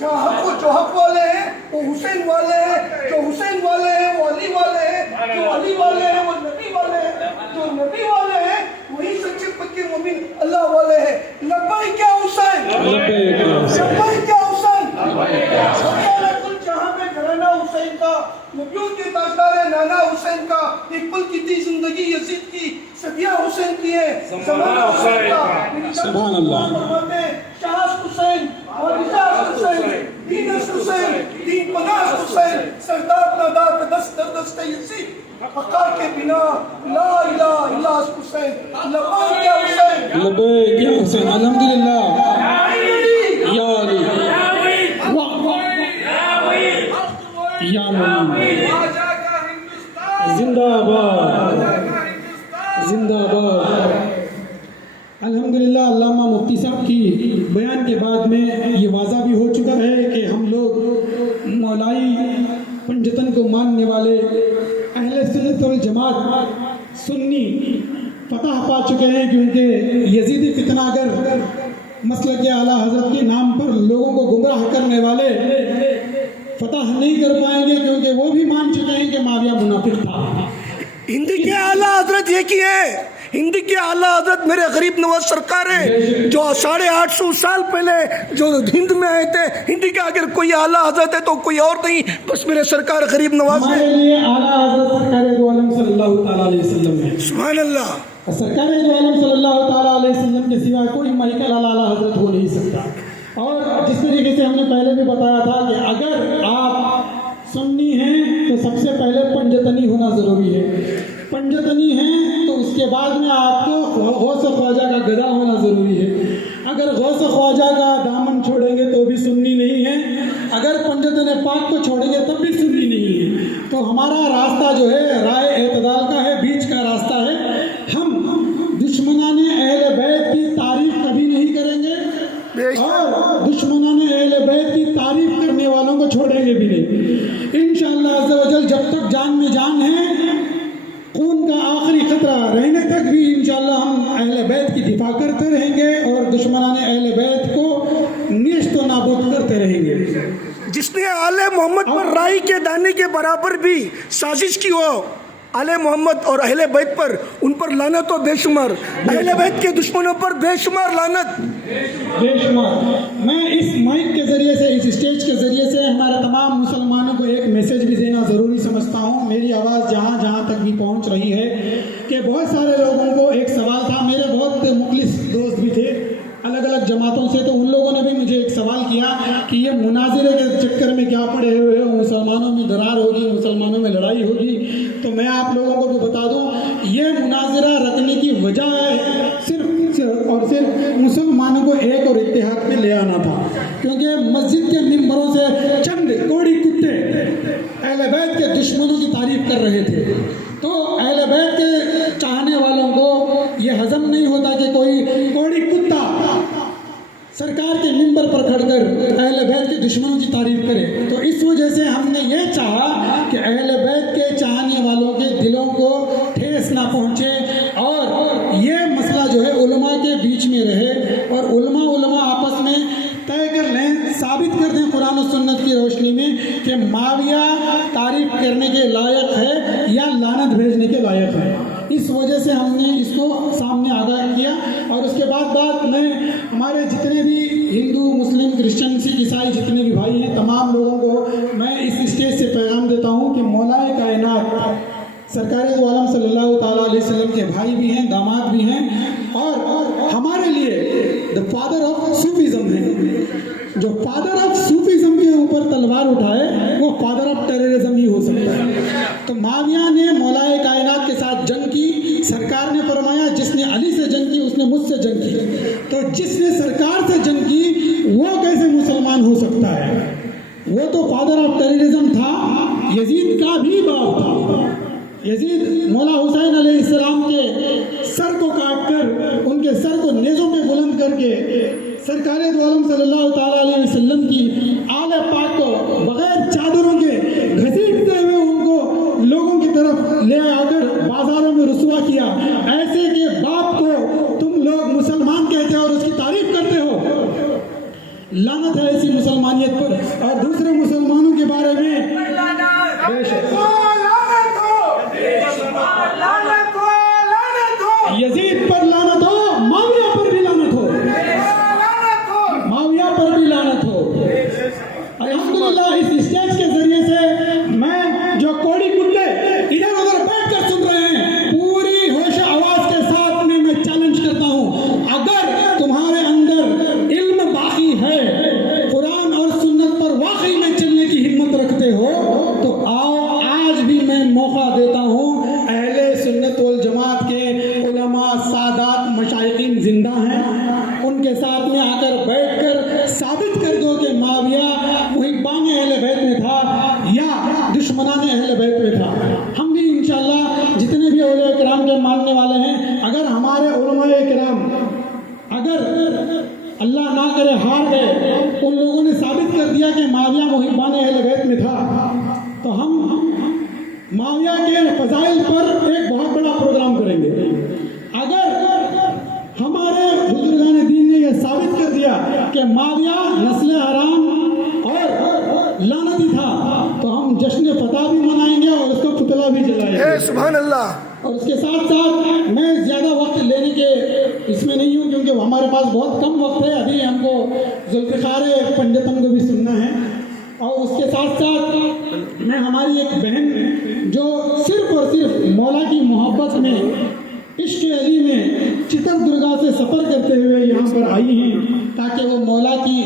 جو حق والے ہیں وہ حسین والے ہیں، جو حسین والے ہیں وہ علی والے ہیں، جو علی والے ہیں وہ نبی والے ہیں، جو نبی والے ہیں وہی سچے پکے مومن اللہ والے ہیں۔ لبیک یا حسین، لبیک یا حسین۔ سرکار کل جہاں میں گھرانہ حسین کا، نبیوں کے تاجدار نانا حسین کا، ایک پل کی تھی زندگی یزید کی، صدیہ حسین کی ہے، زمانہ حسین کا۔ سبحان اللہ۔ شاہست حسین، واجداس حسین، دینس حسین، دین پناس حسین، سردار نادار دست در دست یزید، وقار کے بنا لا الہ الا حسین۔ لبیک یا حسین، لبیک یا حسین۔ الحمدللہ یا علی یا مومن، زندہ آباد، زندہ آباد۔ الحمدللہ علامہ مفتی صاحب کی بیان کے بعد میں یہ واضح بھی ہو چکا ہے کہ ہم لوگ مولائی پنجتن کو ماننے والے اہل سنت والجماعت سنی فتح پا چکے ہیں، کیونکہ یزیدی فتنہ گر مسلک اعلیٰ حضرت کے نام پر لوگوں کو گمراہ کرنے والے فتح نہیں کر پائیں گے، کیونکہ وہ بھی مان چکے ہیں کہ معاویہ منافق تھا۔ ہند کے اعلیٰ حضرت یہ کی ہے، ہند کے اعلیٰ حضرت میرے غریب نواز سرکار ہے، جو 850 سال پہلے جو ہند میں آئے تھے۔ ہند کے اگر کوئی اعلیٰ حضرت ہے تو کوئی اور نہیں، بس میرے سرکار غریب نواز ہے۔ ہمارے لیے اعلیٰ حضرت سرکار دو عالم صلی اللہ تعالیٰ علیہ وسلم ہے۔ سبحان اللہ۔ سرکار دو عالم صلی اللہ تعالیٰ علیہ وسلم کے سوا کوئی مہیکل اعلیٰ حضرت ہو نہیں سکتا۔ اور جس طریقے سے ہم نے پہلے بھی بتایا تھا کہ اگر آپ سنی ہیں تو سب سے پہلے پنجتنی ہونا ضروری ہے، پنجتنی ہیں تو اس کے بعد میں آپ کو غوث خواجہ کا گدا ہونا ضروری ہے۔ اگر غوث خواجہ کا دامن چھوڑیں گے تو بھی سنی نہیں ہے، اگر پنجتن پاک کو چھوڑیں گے تب بھی سنی نہیں ہے۔ تو ہمارا راستہ جو ہے رائے اعتدال کا ہے، بیچ کا راستہ ہے۔ ہم دشمنان اہل بیت کی تعریف کبھی نہیں کریں گے اور دشمنان اہل بیت کی تعریف کرنے والوں کو چھوڑیں گے بھی نہیں انشاءاللہ عز و جل۔ جب تک جان میں جان ہے، خون کا آخری خطرہ رہنے تک بھی انشاءاللہ ہم اہل بیت کی دفاع کرتے رہیں گے اور دشمنان اہل بیت کو बगावत करते रहेंगे। जिसने आले मोहम्मद पर राई के दाने के बराबर भी साजिश की हो, आले मोहम्मद और अहले बैत पर, उन पर लानत हो बेशुमार, अहले बैत के दुश्मनों पर बेशुमार लानत। बेशुमार। मैं इस माइक के ज़रिए से, इस स्टेज के ज़रिए से हमारे तमाम मुसलमानों को एक मैसेज भी देना ज़रूरी समझता हूँ। मेरी आवाज़ जहाँ जहाँ तक भी पहुँच रही है कि बहुत सारे लोगों को एक सवाल था, मेरे बहुत मुखलिस दोस्त भी थे अलग अलग जमातों से, तो उन लोगों ने भी मुझे एक सवाल किया कि ये मुनाजिरे के चक्कर में क्या पड़े हुए हो, मुसलमानों में दरार होगी, मुसलमानों में लड़ाई होगी। तो मैं आप लोगों को भी बता दूं, ये मुनाजिरा रखने की वजह है सिर्फ और सिर्फ मुसलमानों को एक और इत्तेहाद में ले आना था, क्योंकि मस्जिद के मिंबरों से चंद कोड़ी कुत्ते अहले बैत के दुश्मनों की तारीफ कर रहे थे। तो अहले बैत के चाहने वालों को ये हजम नहीं होता कि कोई कोड़ी कुत्ता सरकार के मिंबर पर खड़कर अहले बैत के दुश्मनों की तारीफ करे। तो इस वजह से हमने ये चाहा कि अहले बैत के चाहने वालों के दिलों को ठेस ना पहुँचे और ये मसला जो है उलमा के बीच में रहे और उलमा आपस में तय कर लें, साबित कर दें कुरान और सुन्नत की रोशनी में कि माविया तारीफ करने के लायक है या लानत भेजने के लायक है। इस वजह से हमने इसको सामने आगाह किया। और उसके बाद में हमारे जितने भी हिंदू, मुस्लिम, क्रिश्चियन, सिख, ईसाई जितने भी भाई हैं, तमाम लोगों को मैं इस स्टेज से पैगाम देता हूँ कि मौलाए कायनात सरकार दो आलम सल्लल्लाहु ताला अलैहि वसल्लम के भाई भी हैं, दामाद भी हैं और हमारे लिए द फादर ऑफ सूफीज़म है। जो फादर ऑफ सूफीज़म के ऊपर तलवार उठाए वो फादर ऑफ टेररिज्म ही हो सकता है। तो माविया ने मौलाए कायनात के साथ जंग की। सरकार ने फरमाया जिसने अली से जंग की उसने मुझसे जंग की। तो जिसने सरकार से जंग की वो कैसे मुसलमान हो सकता है? वो तो फादर ऑफ टेररिज्म था, यजीद का भी बाप था। यजीद मौला हुसैन अलैहिस्सलाम के सर को काट कर उनके सर को नेज़ों पे बुलंद करके सरकार दो आलम सल्लल्लाहु ताला अलैहि वसल्लम की आले पाक को बगैर चादरों के घसीटते हुए उनको लोगों की तरफ ले आकर बाजारों में रुसवा किया। ऐसे के बाप को तुम लोग मुसलमान कहते हो और उसकी तारीफ करते हो। लानत है ऐसी मुसलमानियत पर। और दूसरे मुसलमानों के बारे में यजीद पर लानत हो, माविया पर भी लानत हो, माविया पर भी लानत हो। अल्हम्दुलिल्लाह इस स्टेज के जरिए से मैं जो कोड़ी कुत्ते इधर उधर बैठ कर सुन रहे हैं, पूरी होश आवाज के साथ में मैं चैलेंज करता हूँ, अगर तुम्हारे अंदर इल्म बाकी है, कुरान और सुन्नत पर वाकई में चलने की हिम्मत रखते हो, तो आओ आज भी मैं मौका देता हूँ। अहले सुन्नत वल जमात के उलमा, सादात, मशाइखीन जिंदा हैं, उनके साथ में आकर बैठकर साबित कर दो कि माविया मुहिब्बान अहले बैत में था या दुश्मनान अहले बैत में था। हम भी इंशाअल्लाह जितने भी औलिया किराम के मानने वाले हैं, अगर हमारे उलमाए किराम अगर अल्लाह ना करे हार गए, उन लोगों ने साबित कर दिया कि माविया मुहिब्बान अहले बैत में था, तो हम माविया के फजाइल पर एक बहुत बड़ा प्रोग्राम करेंगे। अगर हमारे बुजुर्गान दीन ने यह साबित कर दिया कि माविया नस्ल हराम और लानती था, तो हम जश्न फतह भी मनाएंगे और उसका पुतला भी जलाएंगे। सुभान अल्लाह। और उसके साथ साथ मैं ज़्यादा वक्त लेने के इसमें नहीं हूँ, क्योंकि हमारे पास बहुत कम वक्त है। अभी हमको जुल्फ़िकार पंडितन को भी सुनना है। और उसके साथ साथ मैं हमारी एक बहन जो सिर्फ और सिर्फ मौला की मोहब्बत में, इश्क अली में चित्रदुर्गा से सफ़र करते हुए यहाँ पर आई हैं, ताकि वो मौला की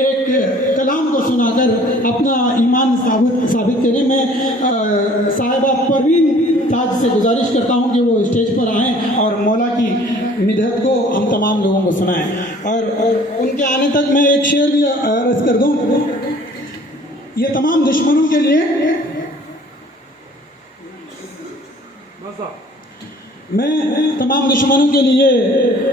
एक कलाम को सुनाकर अपना ईमान साबित करें। मैं साहिबा परवीन ताज से गुजारिश करता हूँ कि वो स्टेज पर आएँ और मौला की मिदहत को हम तमाम लोगों को सुनाएं। और उनके आने तक मैं एक शेर भी अर्ज़ कर दूँ। ये तमाम दुश्मनों के लिए मैं तमाम दुश्मनों के लिए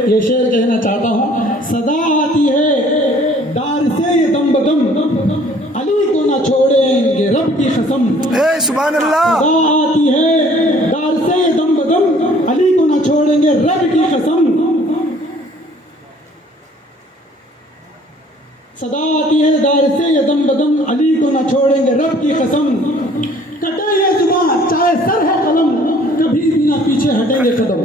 ये शेर कहना चाहता हूँ। सदा आती है दार से ये दम बदम, अली को ना छोड़ेंगे रब की कसम। सुभान अल्लाह। सदा आती है दार से ये दम बदम, अली को ना छोड़ेंगे रब की कसम। सदा आती है दार से ये दम बदम अली को न छोड़ेंगे रब की कसम कटे ये जुबान चाहे सर है कलम कभी भी ना पीछे हटेंगे कदम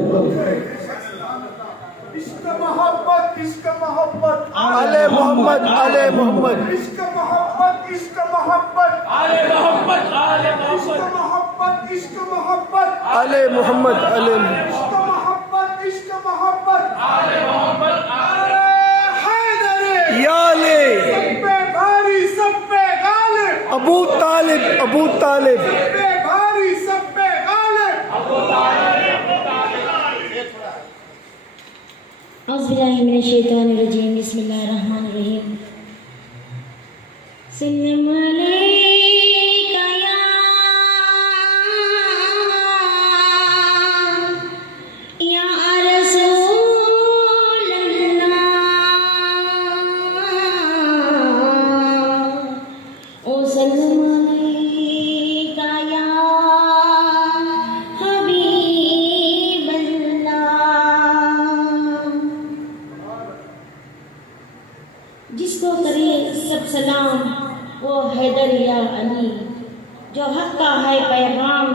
इश्क मोहब्बत इश्क मोहब्बत आले मोहम्मद आले मोहम्मद इश्क मोहब्बत इश्क मोहब्बत आले मोहम्मद आले इश्क मोहब्बत इश्क मोहब्बत आले मोहम्मद आले इश्क मोहब्बत इश्क मोहब्बत आले मोहब्बत आले हैदर या ले सब पे भारी सब पे गालिब अबू तालिब अबू तालिब सब पे भारी सब पे गालिब औज़ुबिल्लाहिमिनश्शैतानिर्रजीम बिस्मिल्लाहिर्रहमानिर्रहीम सल्लम अलैका या रसूल अल्लाह ओ सल्लम अलैका या हबीब अल्लाह जिसको करे सब सलाम वो हैदर या अली जो हक का है पैगाम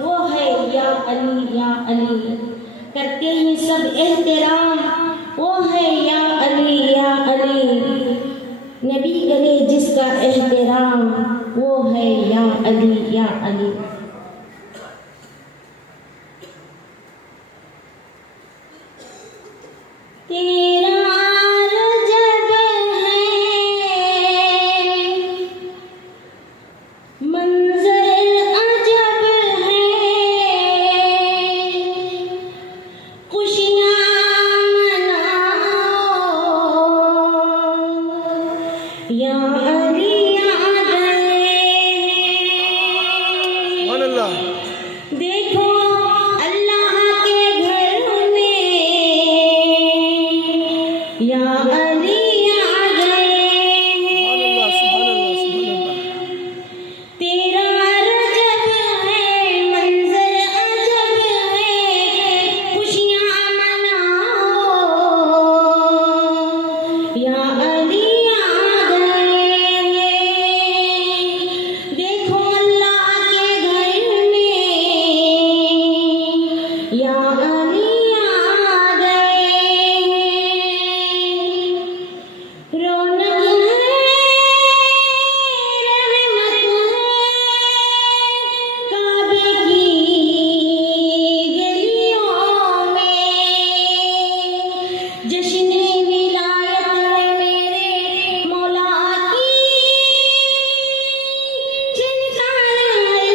वो है या अली करते हैं सब एहतराम वो है या अली नबी करे जिसका एहतराम वो है या अली तेरा रजब है मंजर अजब है खुशियाँ मनाओ या अली आ गए सुभान अल्लाह देखो अल्लाह के घर में या अली आ गए सुभान अल्लाह सुभान अल्लाह तेरा रजब है मंजर अजब है खुशियाँ मनाओ या अली आ गए देखो अल्लाह के घर में या अली आ गए रौनक है रहमत है काबे की गलियों में जश्न विलायत है मेरे मौला की झनकार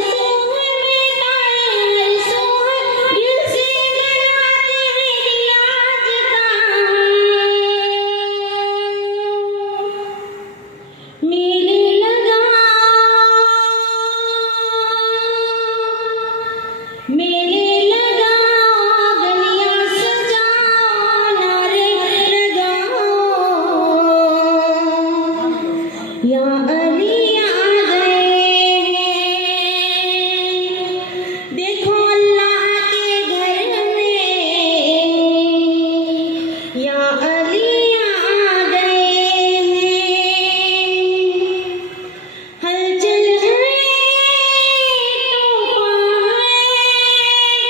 सो है बेतार सो है दिल से मनाते हैं दिल आज का मेले लगा गलियां सजाओ नारे लगाओ या अली आ गए देखो अल्लाह के घर में या अली आ गए हलचल है तूफान है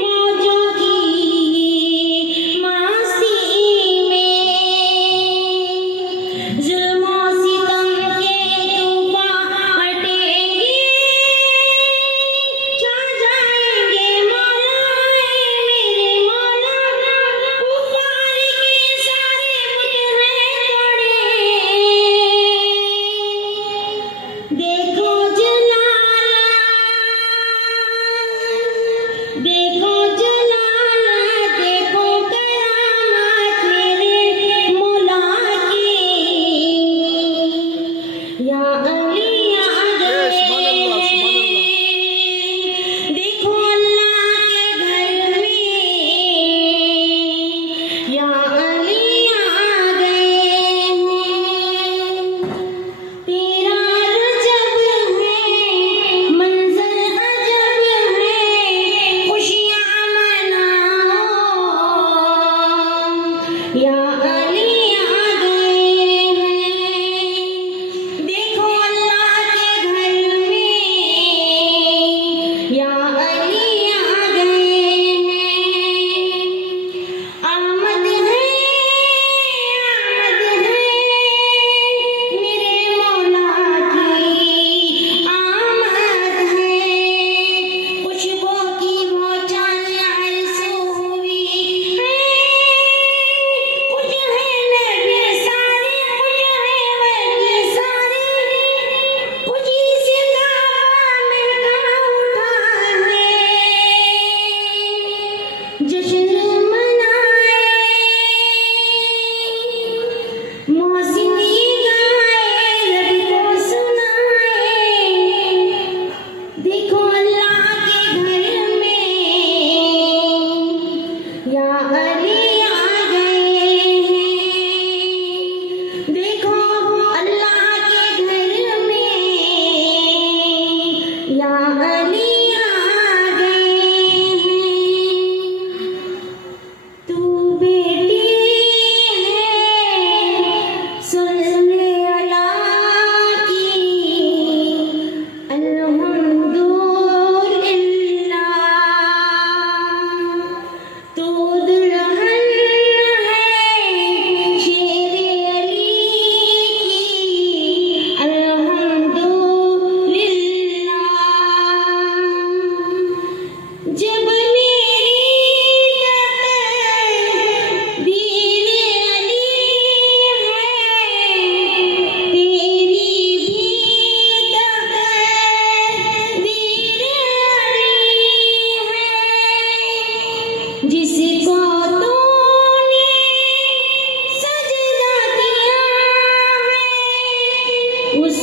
मौजों की मस्ती में जुल्म सितम के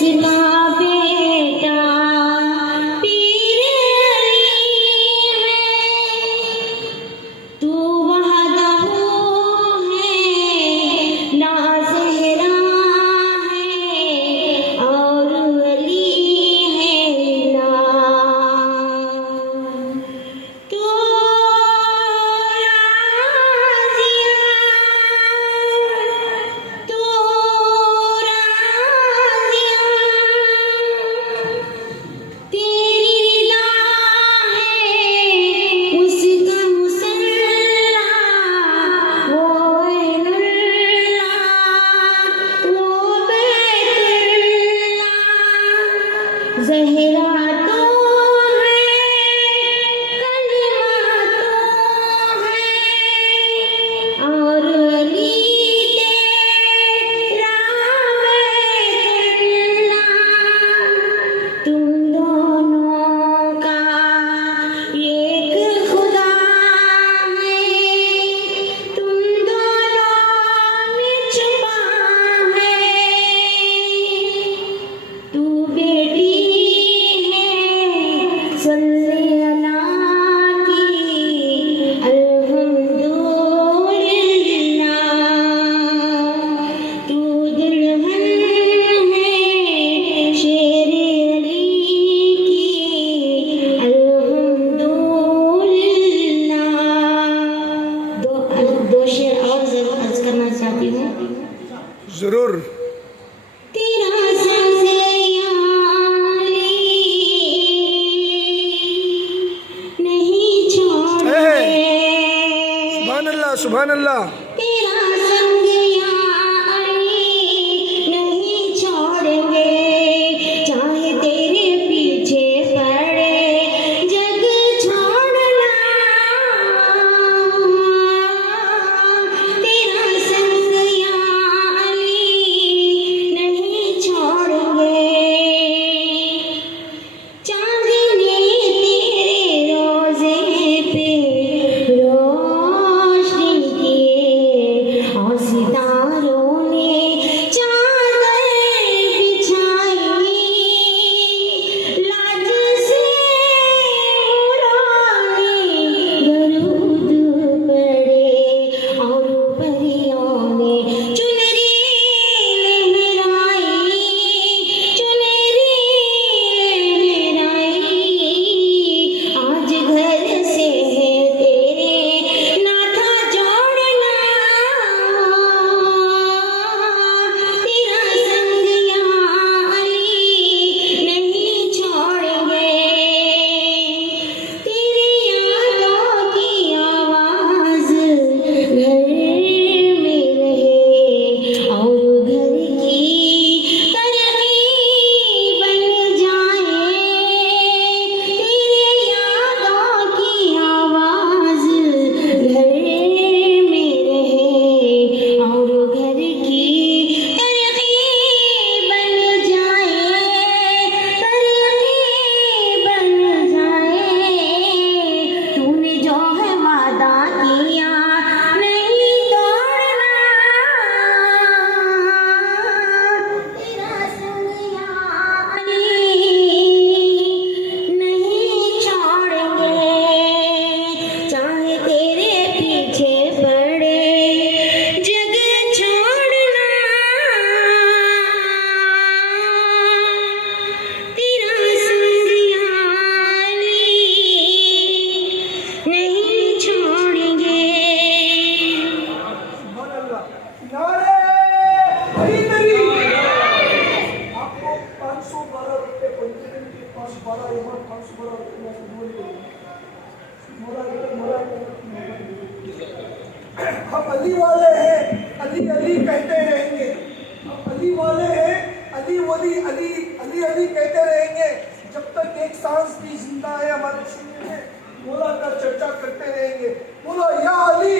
जिसका बेटा पीर अली है, तू वहदहू है ना ज़हरा है और अली है ना। तू राज़िया, तू राज़िया, तेरी रिदा है उसका मुसल्ला, वो ऐनुल्लाह, वो बैतुल्लाह। ज़हरा तो है, कलमा तो है और अली तेरा बैतुल्लाह। तुम दोनों का एक खुदा है, तुम दोनों में छुपा है। तू बेटी है सल्ले अला की अल्हम्दुलिल्लाह। तू दुल्हन है शेर अली की अल्हम्दुलिल्लाह। दो शेर और जरूर अर्ज करना चाहती हूँ। ज़रूर। तेरा संग या अली नहीं छोड़ेंगे, सुभान अल्लाह, सुभान अल्लाह। तेरा संग या अली नहीं छोड़ेंगे, चाहे तेरे पीछे पड़े जग छोड़ना। तेरा संग या अली नहीं छोड़ेंगे, चांदनी तेरे रोज़े पे रोशनी किए और सितारों ने चादर बिछाई। लाज से उड़ाने दरूद पड़े और परियों ने चुनरी लहराई, चुनरी लहराई। आज घर से है तेरे नाता जोड़ना, तेरा संग या अली नहीं छोड़ेंगे। तेरी यादों की आवाज़ घर में रहे और घर की तरक्की बन जाए। तेरी यादों की आवाज़ घर में रहे और घर की तरक्की बन जाए, तरक्की बन जाए। तूने जो है वादा किया नहीं तोड़ना, तेरा संग या अली नहीं छोड़ेंगे, चाहे तेरे पीछे पड़े जग छोड़ना। तेरा संग या अली नहीं छोड़ेंगे। नारे हैदरी। आपको 512 रुपये पंजीकरण के 512 इमाम 512 रुपये हम अली वाले हैं, अली अली कहते रहेंगे। हम अली वाले हैं, अली वली अली अली अली कहते रहेंगे जब तक एक सांस भी जिंदा है हमारे शरीर में। मौला का चर्चा करते रहेंगे। बोलो या अली,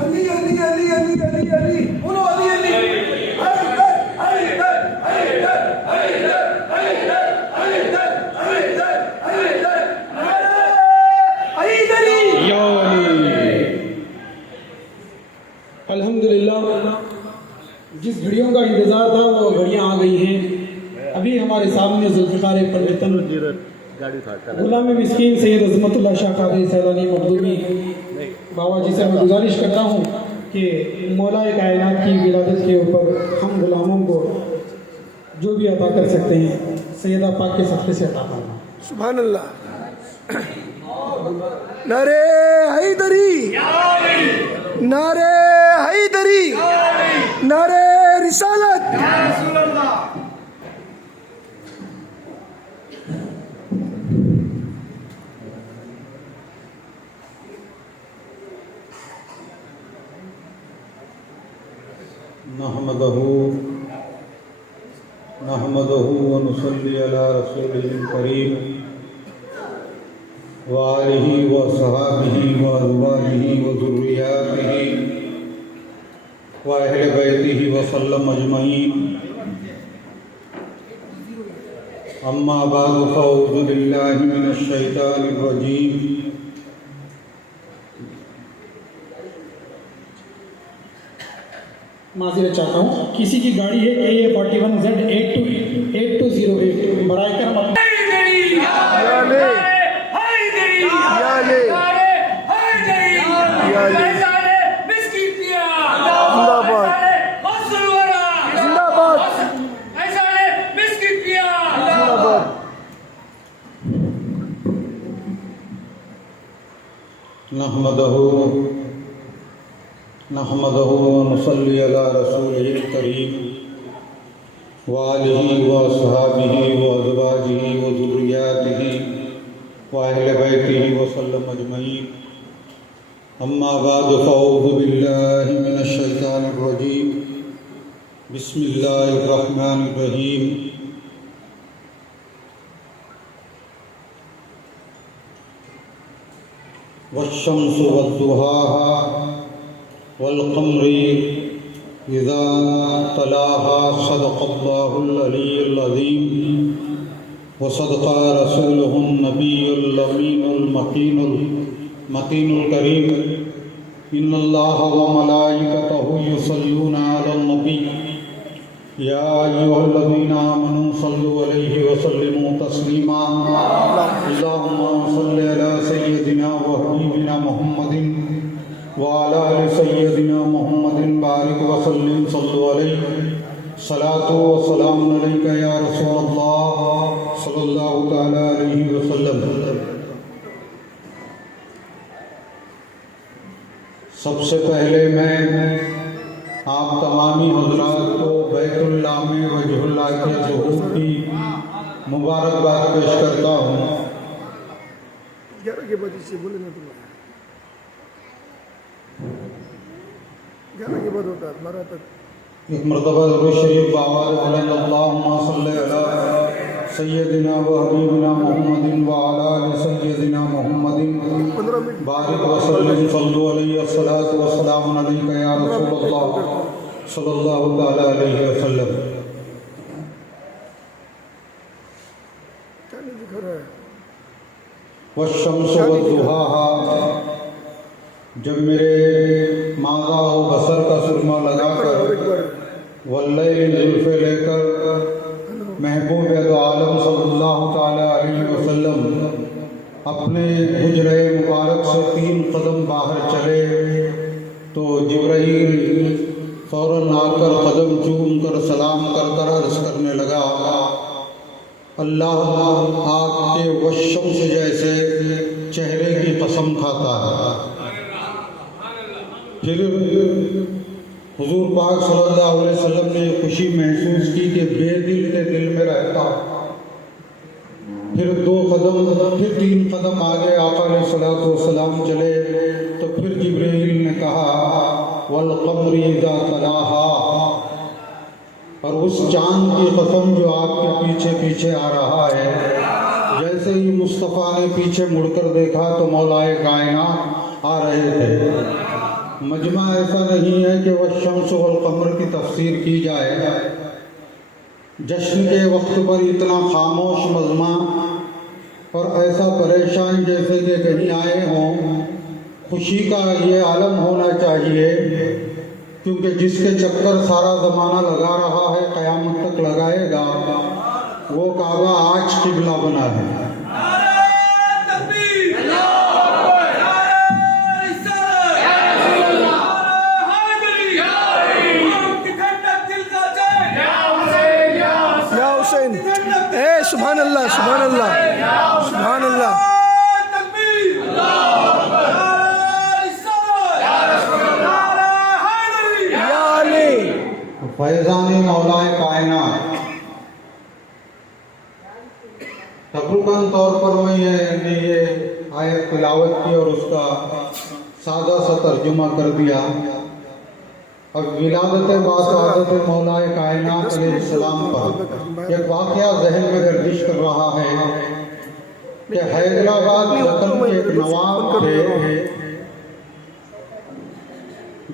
अली अली अली अली अली अली, बोलो अली अली। हैदर हैदर हैदर हैदर हैदर हैदर हैदर हैदर हैदरी। अल्हम्दुलिल्लाह, जिस घड़ियों का इंतज़ार था वो घड़ियाँ आ गई हैं। ابھی ہمارے سامنے ذوالفقار پنڈتن غلام مسکین سید عظمت اللہ شاہ قادری سیلانی مخدومی بابا جی سے میں گزارش کرتا ہوں کہ مولا کائنات کی ولادت کے اوپر ہم غلاموں کو جو بھی عطا کر سکتے ہیں سیدہ پاک کے صدقے سے عطا کرنا. سبحان اللہ. نعرے حیدری، نعرے حیدری، نعرے رسالت. نحمده ونصلي على رسوله الكريم وآله وصحابه وأزواجه وذرياته وأهل بيته وسلم أجمعين. أما بعد فأعوذ بالله من الشيطان الرجيم. معذرت چاہتا ہوں، کسی کی گاڑی ہے KA41Z8208 برائے کرم اپنا نحمده ونصلي على رسوله الكريم وآله وأصحابه وأزواجه وذرياته وأهل بيته وسلم أجمعين. أما بعد فأعوذ بالله من الشيطان الرجيم. بسم الله الرحمن الرحيم. والشمس والضحاها والقمر إذا تلاها صدق الله العلي العظيم وصدق رسوله النبي الأمين المكين الكريم. إن الله وملائكته يصلون على النبي يا أيها الذين آمنوا صلوا عليه وسلموا تسليما. اللهم صل على سيدنا وحبيبنا محمد وعلى آل سيدنا محمد بارك وسلم. صلوا عليه. صلاة والسلام عليك يا رسول الله صلى الله تعالى عليه وسلم. سب سے پہلے میں آپ تمامی حضرات کو بیت اللہ میں وجہ اللہ کے ظہور کی مبارکباد پیش کرتا ہوں. 11 کے بعد اس سے بولے نا تم 11 کے بعد ہوتا ہے 12 تک. ایک مرتبہ درود شریف بآواز بلند اللہم صلی علی سیدنا و حبیبنا محمد وعلی آل سیدنا محمد 15 منٹ. بارک وسلم. صلو علیہ الصلاۃ والسلام علیک یا رسول اللہ صلی اللہ تعالی علیہ وسلم. کیا نہیں دکھ رہا ہے؟ والشمس والضحاها. جب میرے ماغا و بصر کا سرما لگا کر واللیل زلفے لے کر محبوب دو عالم صلی اللہ تعالی علیہ وسلم اپنے حجرہ مبارک سے 3 قدم باہر چلے تو جبرائیل فوراً آ کر قدم چوم کر سلام کر کر عرض کرنے لگا اللہ آپ کے والشمس جیسے چہرے کی قسم کھاتا ہے. پھر حضور پاک صلی اللہ علیہ وسلم نے یہ خوشی محسوس کی کہ بے دل کے دل میں رہتا. پھر 2 قدم پھر 3 قدم آگے آقا علیہ الصلوۃ والسلام چلے تو پھر جبرائیل نے کہا والقمر اذا تلاہا. اور اس چاند کی قسم جو آپ کے پیچھے پیچھے آ رہا ہے. جیسے ہی مصطفیٰ نے پیچھے مڑ کر دیکھا تو مولائے کائنات آ رہے تھے. مجمع ایسا نہیں ہے کہ والشمس والقمر کی تفسیر کی جائے. جشن کے وقت پر اتنا خاموش مجمع اور ایسا پریشان جیسے کہ کہیں آئے ہوں. خوشی کا یہ عالم ہونا چاہیے کیونکہ جس کے چکر سارا زمانہ لگا رہا ہے قیامت تک لگائے گا. वो काबा आज किबला बना है। या हुसैन, ए सुभान अल्लाह, सुभान अल्लाह, सुभान अल्लाह। या अली, फैज़ान मौलाए कायनात, तकरीबन तौर पर मैं ये आयत तिलावत की और उसका सादा सा तर्जुमा कर दिया। अब विलादत बासादत मौलाए कायनात अलैहिस्सलाम पर एक वाक़या जहन में गर्दिश कर रहा है कि हैदराबाद वतन के एक नवाब थे,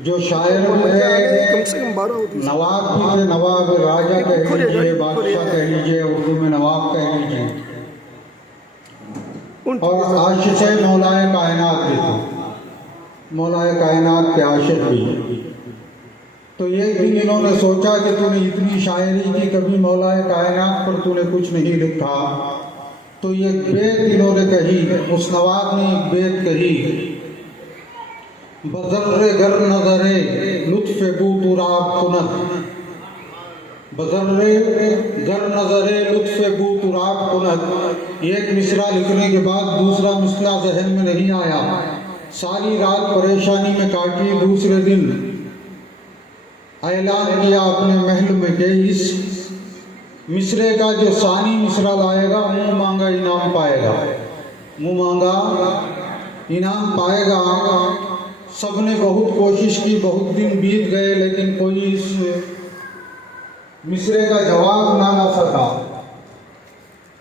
जो शायर कम से कम 12 होती। नवाब भी थे, नवाब राजा कह लीजिए, बादशाह कह लीजिए, उर्दू में नवाब कह लीजिए, और आशिक़ मौलाए कायनात भी थे, मौलाए कायनात के आशिक़ भी। तो एक दिन इन्होंने सोचा कि तूने इतनी शायरी की, कभी मौलाए कायनात पर तूने कुछ नहीं लिखा। तो ये बेत इन्होंने कही, उस नवाब ने एक बेत कही, बज़र्रे गर नज़रे लुत्फ़े बू तुराब कुनत, बज़र्रे गर नज़रे लुत्फ़े बू तुराब कुनत। एक मिसरा लिखने के बाद दूसरा मिसरा जहन में नहीं आया, सारी रात परेशानी में काटी। दूसरे दिन ऐलान किया अपने महल में कि इस मिसरे का जो सानी मिसरा लाएगा मुँह मांगा इनाम पाएगा, मुँह मांगा इनाम पाएगा। सबने बहुत कोशिश की, बहुत दिन बीत गए, लेकिन कोई इस मिसरे का जवाब ना सका।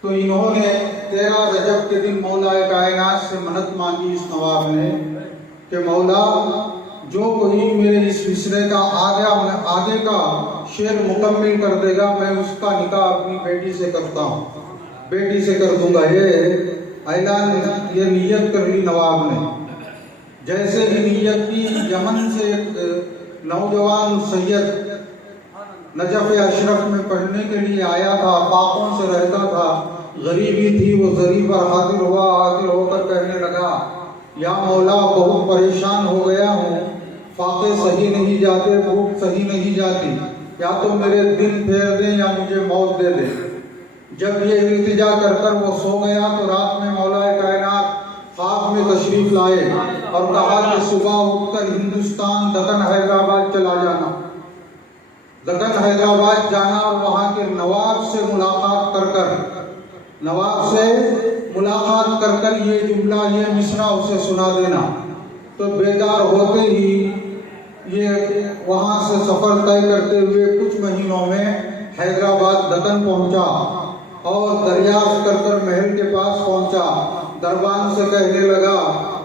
तो इन्होंने 13 रजब के दिन मौलाए कायनात से मन्नत मांगी इस नवाब ने कि मौला, जो कोई मेरे इस मिसरे का आगे का शेर मुकम्मिल कर देगा, मैं उसका निकाह अपनी बेटी से करता हूँ, बेटी से कर दूंगा। ये ऐलान, ये नियत कर ली नवाब ने। जैसे ही नियत की, यमन से एक नौजवान सैयद नजफ अशरफ में पढ़ने के लिए आया था, पापों से रहता था, गरीबी थी, वो जरी पर हाजिर हुआ। हाजिर होकर कहने लगा, या मौला, बहुत परेशान हो गया हूँ, फाके सही नहीं जाते, भूख सही नहीं जाती, या तो मेरे दिल फेर दें या मुझे मौत दे दें। जब ये इल्तिजा कर कर वो सो गया तो रात में मौलाए कायनात ख्वाब में तशरीफ लाए और कहा कि सुबह उठकर हिंदुस्तान दक्कन हैदराबाद चला जाना, दक्कन हैदराबाद जाना और वहाँ के नवाब से मुलाकात कर कर ये जुमला, ये मिसरा उसे सुना देना। तो बेदार होते ही ये वहाँ से सफ़र तय करते हुए कुछ महीनों में हैदराबाद दक्कन पहुँचा और दरियाफ्त कर कर महल के पास पहुँचा। दरबान से कहने लगा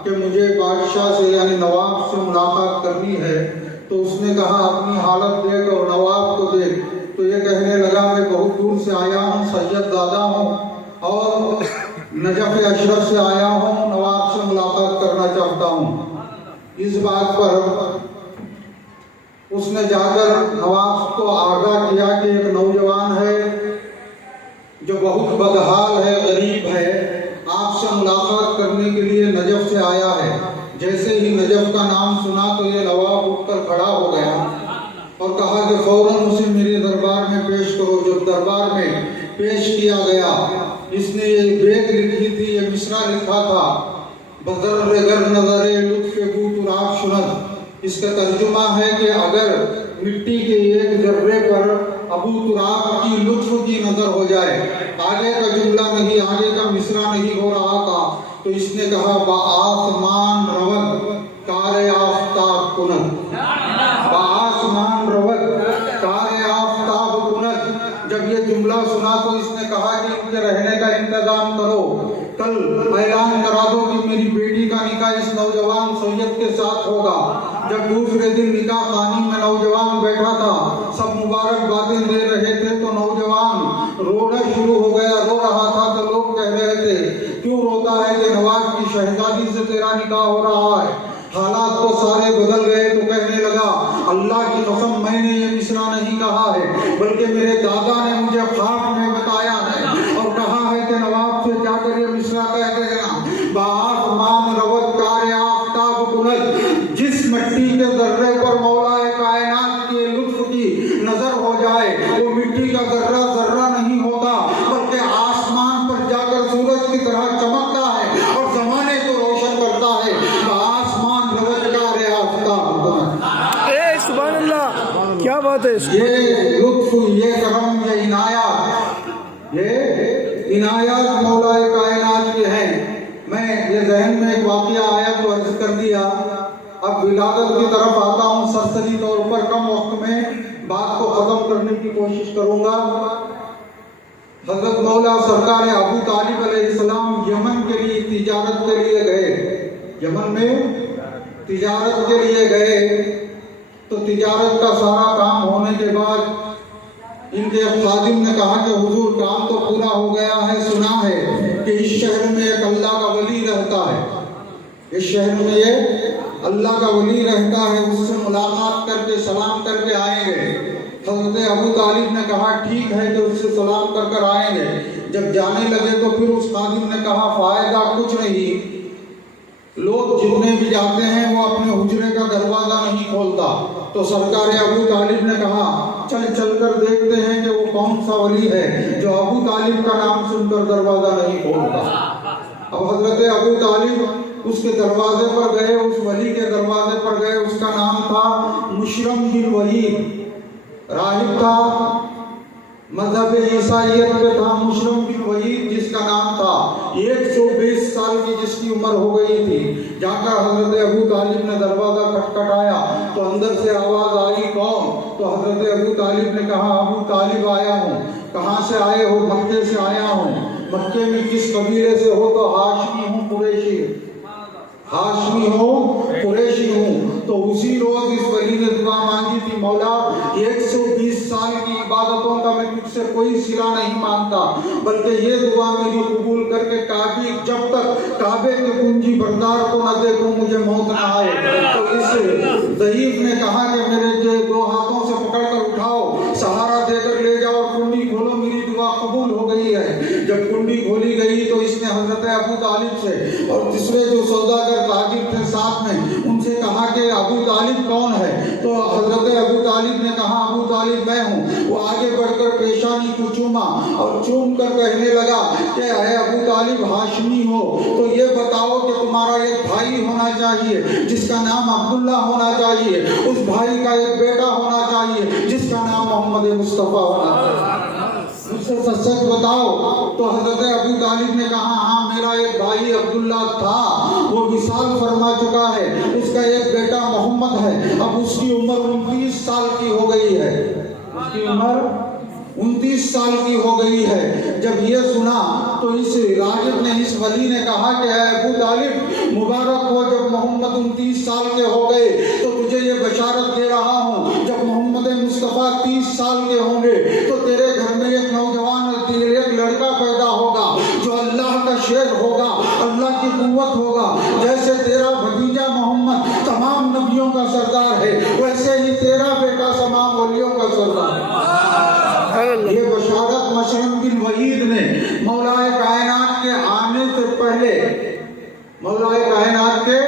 कि मुझे बादशाह से यानी नवाब से मुलाकात करनी है। तो उसने कहा, अपनी हालत देख और नवाब को देख। तो ये कहने लगा, मैं बहुत दूर से आया हूँ, सैयद दादा हूँ और नजफ अशरफ से आया हूँ, नवाब से मुलाकात करना चाहता हूँ। इस बात पर उसने जाकर नवाब को आगाह किया कि एक नौजवान है जो बहुत बदहाल है, गरीब है, आपसे मुलाकात करने के लिए नजफ से आया है। जैसे ही नजफ का नाम सुना तो ये नवाब उठकर खड़ा हो गया और कहा कि फौरन उसे मेरे दरबार में पेश करो। जब दरबार में पेश किया गया, इसने ये बेत लिखी थी, ये मिसरा लिखा था, बदर्रे गर नज़रे लुत्फ़े बू तुराब शुनत। इसका तर्जुमा है कि अगर मिट्टी के एक जर्रे पर अबू तुराब की लुत्फ की नजर हो जाए, आगे का जुमला नहीं, आगे का मिसरा नहीं हो रहा था, तो इसने कहा, बाआसमान रवत कारे आफताब कुनत, बाआसमान रवत कारे आफताब कुनत। जब ये जुमला सुना तो इसने कहा कि इनके रहने का इंतजाम करो, कल ऐलान करा दो कि मेरी बेटी का निकाह इस नौजवान सैयद के साथ होगा। जब दूसरे दिन निकाह खानी में नौजवान बैठा था, सब मुबारक बातें दे रहे थे, तो नौजवान रोना शुरू हो गया। रो रहा था तो लोग कह रहे थे, क्यों रोता है कि नवाब की शहजादी से तेरा निकाह हो रहा है। हालात तो सारे बदल गए। तो कहने लगा, अल्लाह की कसम, मैंने ये मिसरा नहीं कहा है, बल्कि मेरे दादा ने मुझे ख्वाब में बताया है ये लुत्फ, ये करम, ये इनायत मौलाए कायनात के हैं। मैं ये जहन में एक वाक़या आया तो अर्ज कर दिया। अब विलादत की तरफ आता हूँ। सरसरी तौर पर कम वक्त में बात को ख़त्म करने की कोशिश करूँगा। हज़रत मौला सरकार अबू तालिब अलैहिस्सलाम यमन के लिए तिजारत के लिए गए। यमन में तिजारत के लिए गए तो तिजारत का सारा काम होने के बाद इनके खादिम ने कहा कि हुजूर काम तो पूरा हो गया है, सुना है कि इस शहर में एक अल्लाह का वली रहता है, इस शहर में ये अल्लाह का वली रहता है, उससे मुलाकात करके सलाम करके आएंगे। हज़रत अबू तालिब ने कहा ठीक है कि उससे सलाम कर कर आएंगे। जब जाने लगे तो फिर उस खादिम ने कहा फायदा कुछ नहीं, लोग जितने भी जाते हैं वो अपने हुजरे का दरवाज़ा नहीं खोलता। तो सरकार अबू तालिब ने कहा चल कर देखते हैं कि वो कौन सा वली है जो अबू तालिब का नाम सुनकर दरवाज़ा नहीं खोलता। अब हज़रत अबू तालिब उसके दरवाजे पर गए, उस वली के दरवाजे पर गए। उसका नाम था मुशरम बिन वहीद, राहिब था, मजहब ईसाइयत पे था। मुशरम बिन वहीद जिसका नाम था, 120 साल की जिसकी उम्र हो गई थी। जाकर हजरत अबू तालिब ने दरवाजा खटखटाया तो अंदर से आवाज आई कौन? तो हजरत अबू तालिब ने कहा अबू तालिब आया हूँ। कहाँ से आए हो? मक्के से आया हूँ। मक्के में किस कबीले से हो? तो हाशमी हूँ, कुरैशी, हाशमी हो, कुरैशी हूँ। तो उसी रोज इस वली ने दुआ मांगी थी, मौला 120 साल की इबादतों का मैं तुझसे कोई सिला नहीं मांगता, बल्कि ये दुआ मेरी कबूल करके काबे, जब तक काबे के कुंजी बरदार को न देखूं मुझे मौत न आए। तो इस ज़ईफ ने कहा कि मेरे दो हाथों से पकड़ कर उठाओ, सहारा देकर ले जाओ, कुंडी खोलो, मेरी दुआ कबूल हो गई है। जब कुंडी खोली गई तो इसने हजरत अबू तालिब से और तीसरे जो सौदागर ताजिर थे साथ में, उनसे कहा कि अबू तालिब कौन है? तो हजरत अबू तालिब ने कहा अबू तालिब मैं हूँ। वो आगे बढ़कर पेशानी को चूमा और चूम कर कहने लगा कि है अबू तालिब हाशमी हो तो ये बताओ कि तुम्हारा एक भाई होना चाहिए जिसका नाम अब्दुल्ला होना चाहिए, उस भाई का एक बेटा होना चाहिए जिसका नाम मोहम्मद मुस्तफ़ा होना चाहिए, मुझसे सच बताओ। तो हजरत अबू तालिब ने कहा हाँ मेरा एक भाई अब्दुल्ला था, वो विसाल फरमा चुका है, उसका एक बेटा मोहम्मद है, अब उसकी उम्र 29 साल की हो गई है, उसकी उम्र 29 साल की हो गई है। जब ये सुना तो इस रागिब ने, इस वली ने कहा कि अबू तालिब मुबारक हो, जब मोहम्मद 29 साल के हो गए तो तुझे ये बशारत दे रहा हूँ जब मोहम्मद मुस्तफ़ा 30 साल के होंगे तो तेरे घर में एक नौजवान, एक लड़का पैदा होगा जो अल्लाह का शेर होगा, अल्लाह की कुव्वत होगा। जैसे तेरा भतीजा मोहम्मद तमाम नबियों का सरदार है, वैसे ही तेरा बेटा तमाम वलियों का सरदार है। ये बशारत मुशरम बिन वहीद ने मौलाए कायनात के आने से पहले, मौलाए कायनात के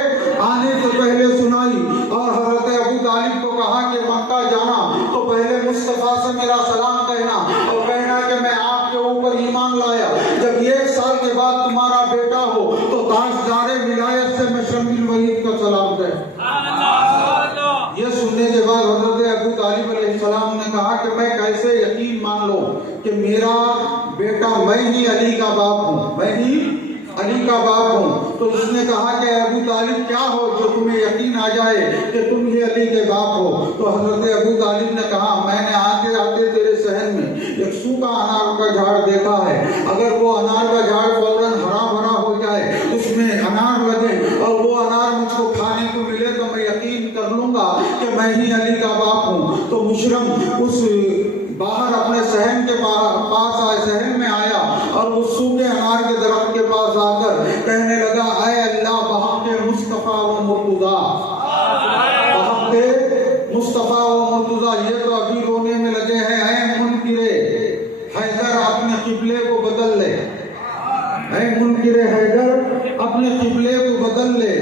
आने से पहले सुनाई। और हजरत अबू तालिब को कहा कि मक्का जाना तो पहले मुस्तफ़ा से मेरा सलाम कहना और कहना कि मैं आपके ऊपर ईमान लाया। जब 1 साल के बाद तुम्हारा बेटा हो तो ताजदारे विलायत से मुशरम बिन वहीद का सलाम कहे। ये सुनने के बाद हजरत अबू तालिब अलैहिस्सलाम ने कहा कि मैं कैसे यकीन मान लूं कि मेरा बेटा, मैं ही अली का बाप हूँ, मैं ही अली का बाप हूँ। तो उसने कहा कि अबू तालिब क्या हो जो तुम्हें यकीन आ जाए कि तुम ही अली के बाप हो? तो हजरत अबू तालिब ने कहा मैंने आते आते तेरे शहर में एक सूखा अनार का झाड़ देखा है, अगर वो अनार का झाड़ फौरन हरा भरा हो जाए, उसमें अनार लगे और वो अनार मुझको खाने को मिले तो मैं यकीन कर लूंगा कि मैं ही अली का बाप हूँ। तो मुशरम उस बाहर अपने सहन के पास आए, सहन में आया और उस सूखे अनार के दरख्त के पास आकर कहने लगा ऐ अल्लाह बहक़ मुस्तफ़ा व मुर्तज़ा, बहक़ मुस्तफ़ा व मुर्तज़ा। ये तो अभी रोने में लगे हैं, ऐ मुनकिरे हैदर अपने किबले को बदल ले, ऐ मुनकिरे हैदर अपने किबले को बदल ले,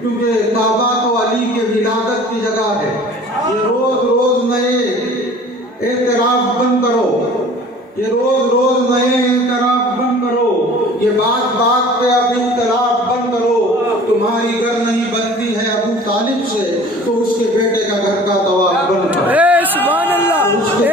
क्योंकि काबा तो अली के विलादत की जगह है। ये रोज रोज नए एतराफ बंद करो, ये रोज रोज नए एतराफ बंद करो, ये बात बात पे अब इख्तिलाफ बंद करो। तुम्हारी घर नहीं बनती है अबू तालिब से तो उसके बेटे का घर का तवाफ बंद करो, सुभान अल्लाह। उसके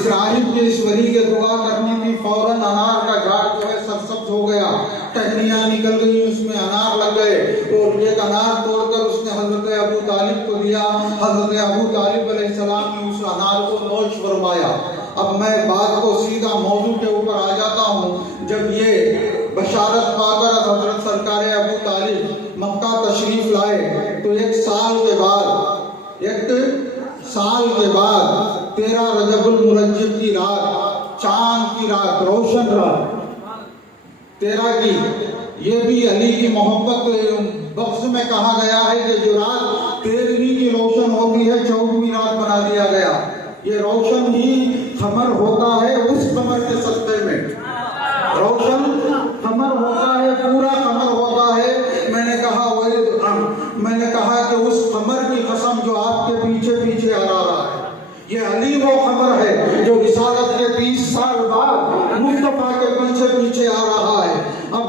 اسرائیل کے اس ولی کے دعا کرنے کی فوراً انار کا جھاڑ جو ہے سرسبز ہو گیا، ٹہنیاں نکل گئی، اس میں انار لگ گئے، اور ایک انار توڑ کر اس نے حضرت ابو طالب کو دیا۔ حضرت ابو طالب علیہ السلام نے اس انار کو نوش فرمایا۔ اب میں بات کو سیدھا موضوع کے اوپر آ جاتا ہوں۔ جب یہ بشارت پا کر حضرت سرکار ابو طالب مکہ تشریف لائے تو ایک سال کے بعد 13 رجب المرجب کی رات، چاند کی رات، روشن رات 13 کی، یہ بھی علی کی محبت بخش میں کہا گیا ہے کہ جو رات 13ویں کی روشن ہوتی ہے 14ویں رات بنا دیا گیا۔ یہ روشن ہی قمر ہوتا ہے، اس قمر کے صدقے میں روشن قمر ہوتا ہے، پورا قمر ہوتا ہے۔ میں نے کہا کہ اس قمر کی قسم جو آپ کے پیچھے پیچھے آ رہا ہے، یہ علی وہ قمر ہے جو رسالت کے 30 سال بعد مصطفیٰ کے پیچھے پیچھے آ رہا ہے۔ اب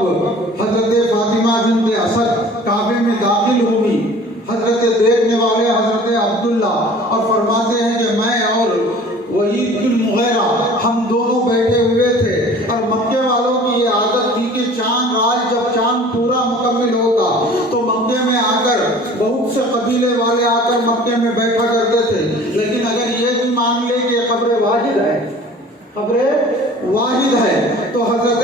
حضرت فاطمہ بنت اسد کعبے میں داخل ہوئی، حضرت دیکھنے والے حضرت عبداللہ، اور فرماتے ہیں کہ میں اور ولید بن مغیرہ ہم دونوں بیٹھے ہوئے تھے، اور مکے والوں کی یہ عادت تھی کہ چاند رات جب چاند پورا مکمل ہوتا تو مکے میں آ کر بہت سے قبیلے والے آ کر مکے میں بیٹھا کرتے تھے، لیکن اگر یہ بھی مان لے کہ قبر واحد ہے تو حضرت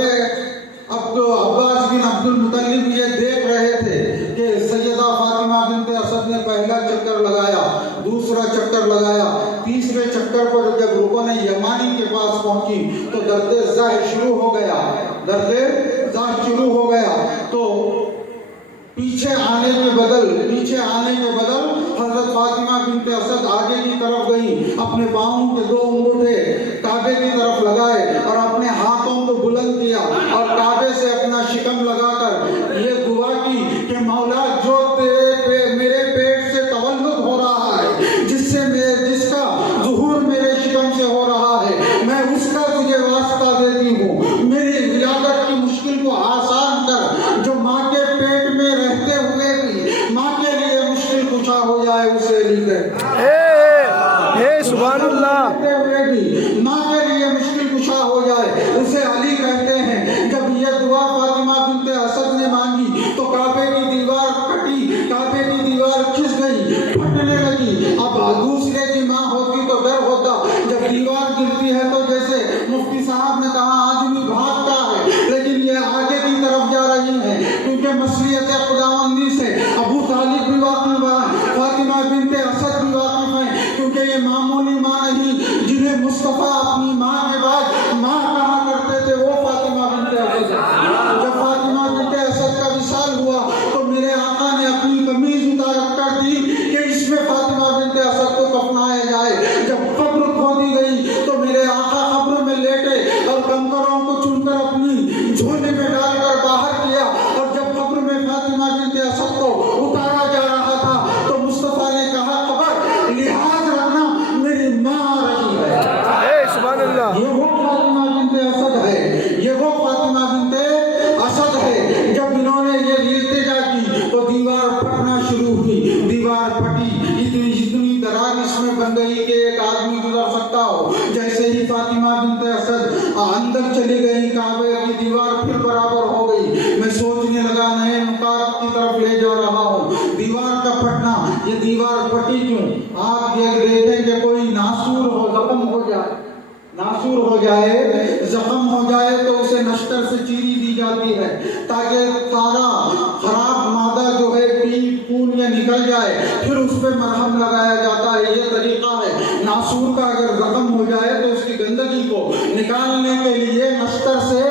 عباس بن عبد المطلب یہ دیکھ رہے تھے کہ سیدہ فاطمہ بنت اسد نے پہلا چکر لگایا، دوسرا چکر لگایا، تیسرے چکر پر جب رکن یمانی کے پاس پہنچی تو درد زہ شروع ہو گیا، تو پیچھے آنے کے بدل حضرت فاطمہ بنت اسد آگے کی طرف گئی، اپنے پاؤں کے 2 انگوٹھے کعبے کی طرف لگائے اور اپنے ہاتھوں کو بلند کیا اور کعبے سے اپنا شکم لگا کر یہ دعا کی کہ مولا جو میرے پیٹ سے تولد ہو رہا ہے، جس کا ظہور میرے شکم سے ہو رہا ہے، میں اس کا تجھے واسطہ دیتی ہوں، میری ولادت کی مشکل کو آسان کر، جو ماں کے پیٹ میں رہتے ہوئے بھی ماں کے لیے مشکل کشا ہو جائے اسے سبحان اللہ، ماں کے لیے مشکل کشا ہو جائے اسے علی کہتے ہیں۔ جب یہ دعا فاطمہ بنت اسد نے مانگی تو کعبے کی دیوار پھٹی، کعبے کی دیوار کھس گئی، پھٹنے لگی۔ اب دوسرے کی ماں ہوتی تو ڈر ہوتا، جب دیوار گرتی ہے تو جیسے مفتی صاحب نے کہا آدمی بھاگتا ہے، لیکن یہ آگے کی طرف جا رہی ہے کیونکہ مصلیت خداوندی سے ابو طالب بھی واقف ہے، فاطمہ بنت اسد بھی واقف ہے، کیونکہ یہ معمولی ماں نہیں، جنہیں مصطفیٰ اپنی ماں کے بعد ماں کہا کرتے تھے، وہ فاطمہ بنت اسد ہے۔ جب فاطمہ بنت اسد کا وصال ہوا تو میرے آقا نے اپنی قمیض اتار کر دی کہ اس میں فاطمہ بنت اسد کو کفنایا جائے۔ جب قبر کھودی گئی تو میرے آقا قبر میں لیٹے اور کنکروں کو چن کر اپنی جھولی میں ڈال کر باہر کیا، اور جب قبر میں فاطمہ بنت اسد کو اتارا جا رہا تھا تو مصطفیٰ نے کہا قبر لحاظ رکھنا، میری ماں آ رہی ہے۔ سبحان اللہ، یہ وہ فاطمہ بنت اسد ہے، یہ وہ فاطمہ بنت اسد ہے۔ جب انہوں نے یہ التجا کی تو دیوار پھٹنا شروع ہوئی، دیوار پھٹی، اتنی دراز اس میں بن گئی کہ ایک آدمی گزر سکتا ہو۔ جیسے ہی فاطمہ بنت اسد اندر چلی گئی، کعبے کی دیوار پھر برابر ہو گئی۔ میں سوچنے لگا نئے نکات کی طرف لے جا رہا ہوں، دیوار کا پھٹنا، یہ دیوار پھٹی کیوں؟ آپ یہ دیکھیں کہ کوئی ناسور ہو، زخم ہو جائے تو اسے نشتر سے چیری دی جاتی ہے تاکہ سارا خراب مادہ جو ہے پیپ خون یا نکل جائے، پھر اس پہ مرہم لگایا جاتا ہے۔ یہ طریقہ ہے۔ ناسور کا اگر زخم ہو جائے تو اس کی گندگی کو نکالنے کے لیے نشتر سے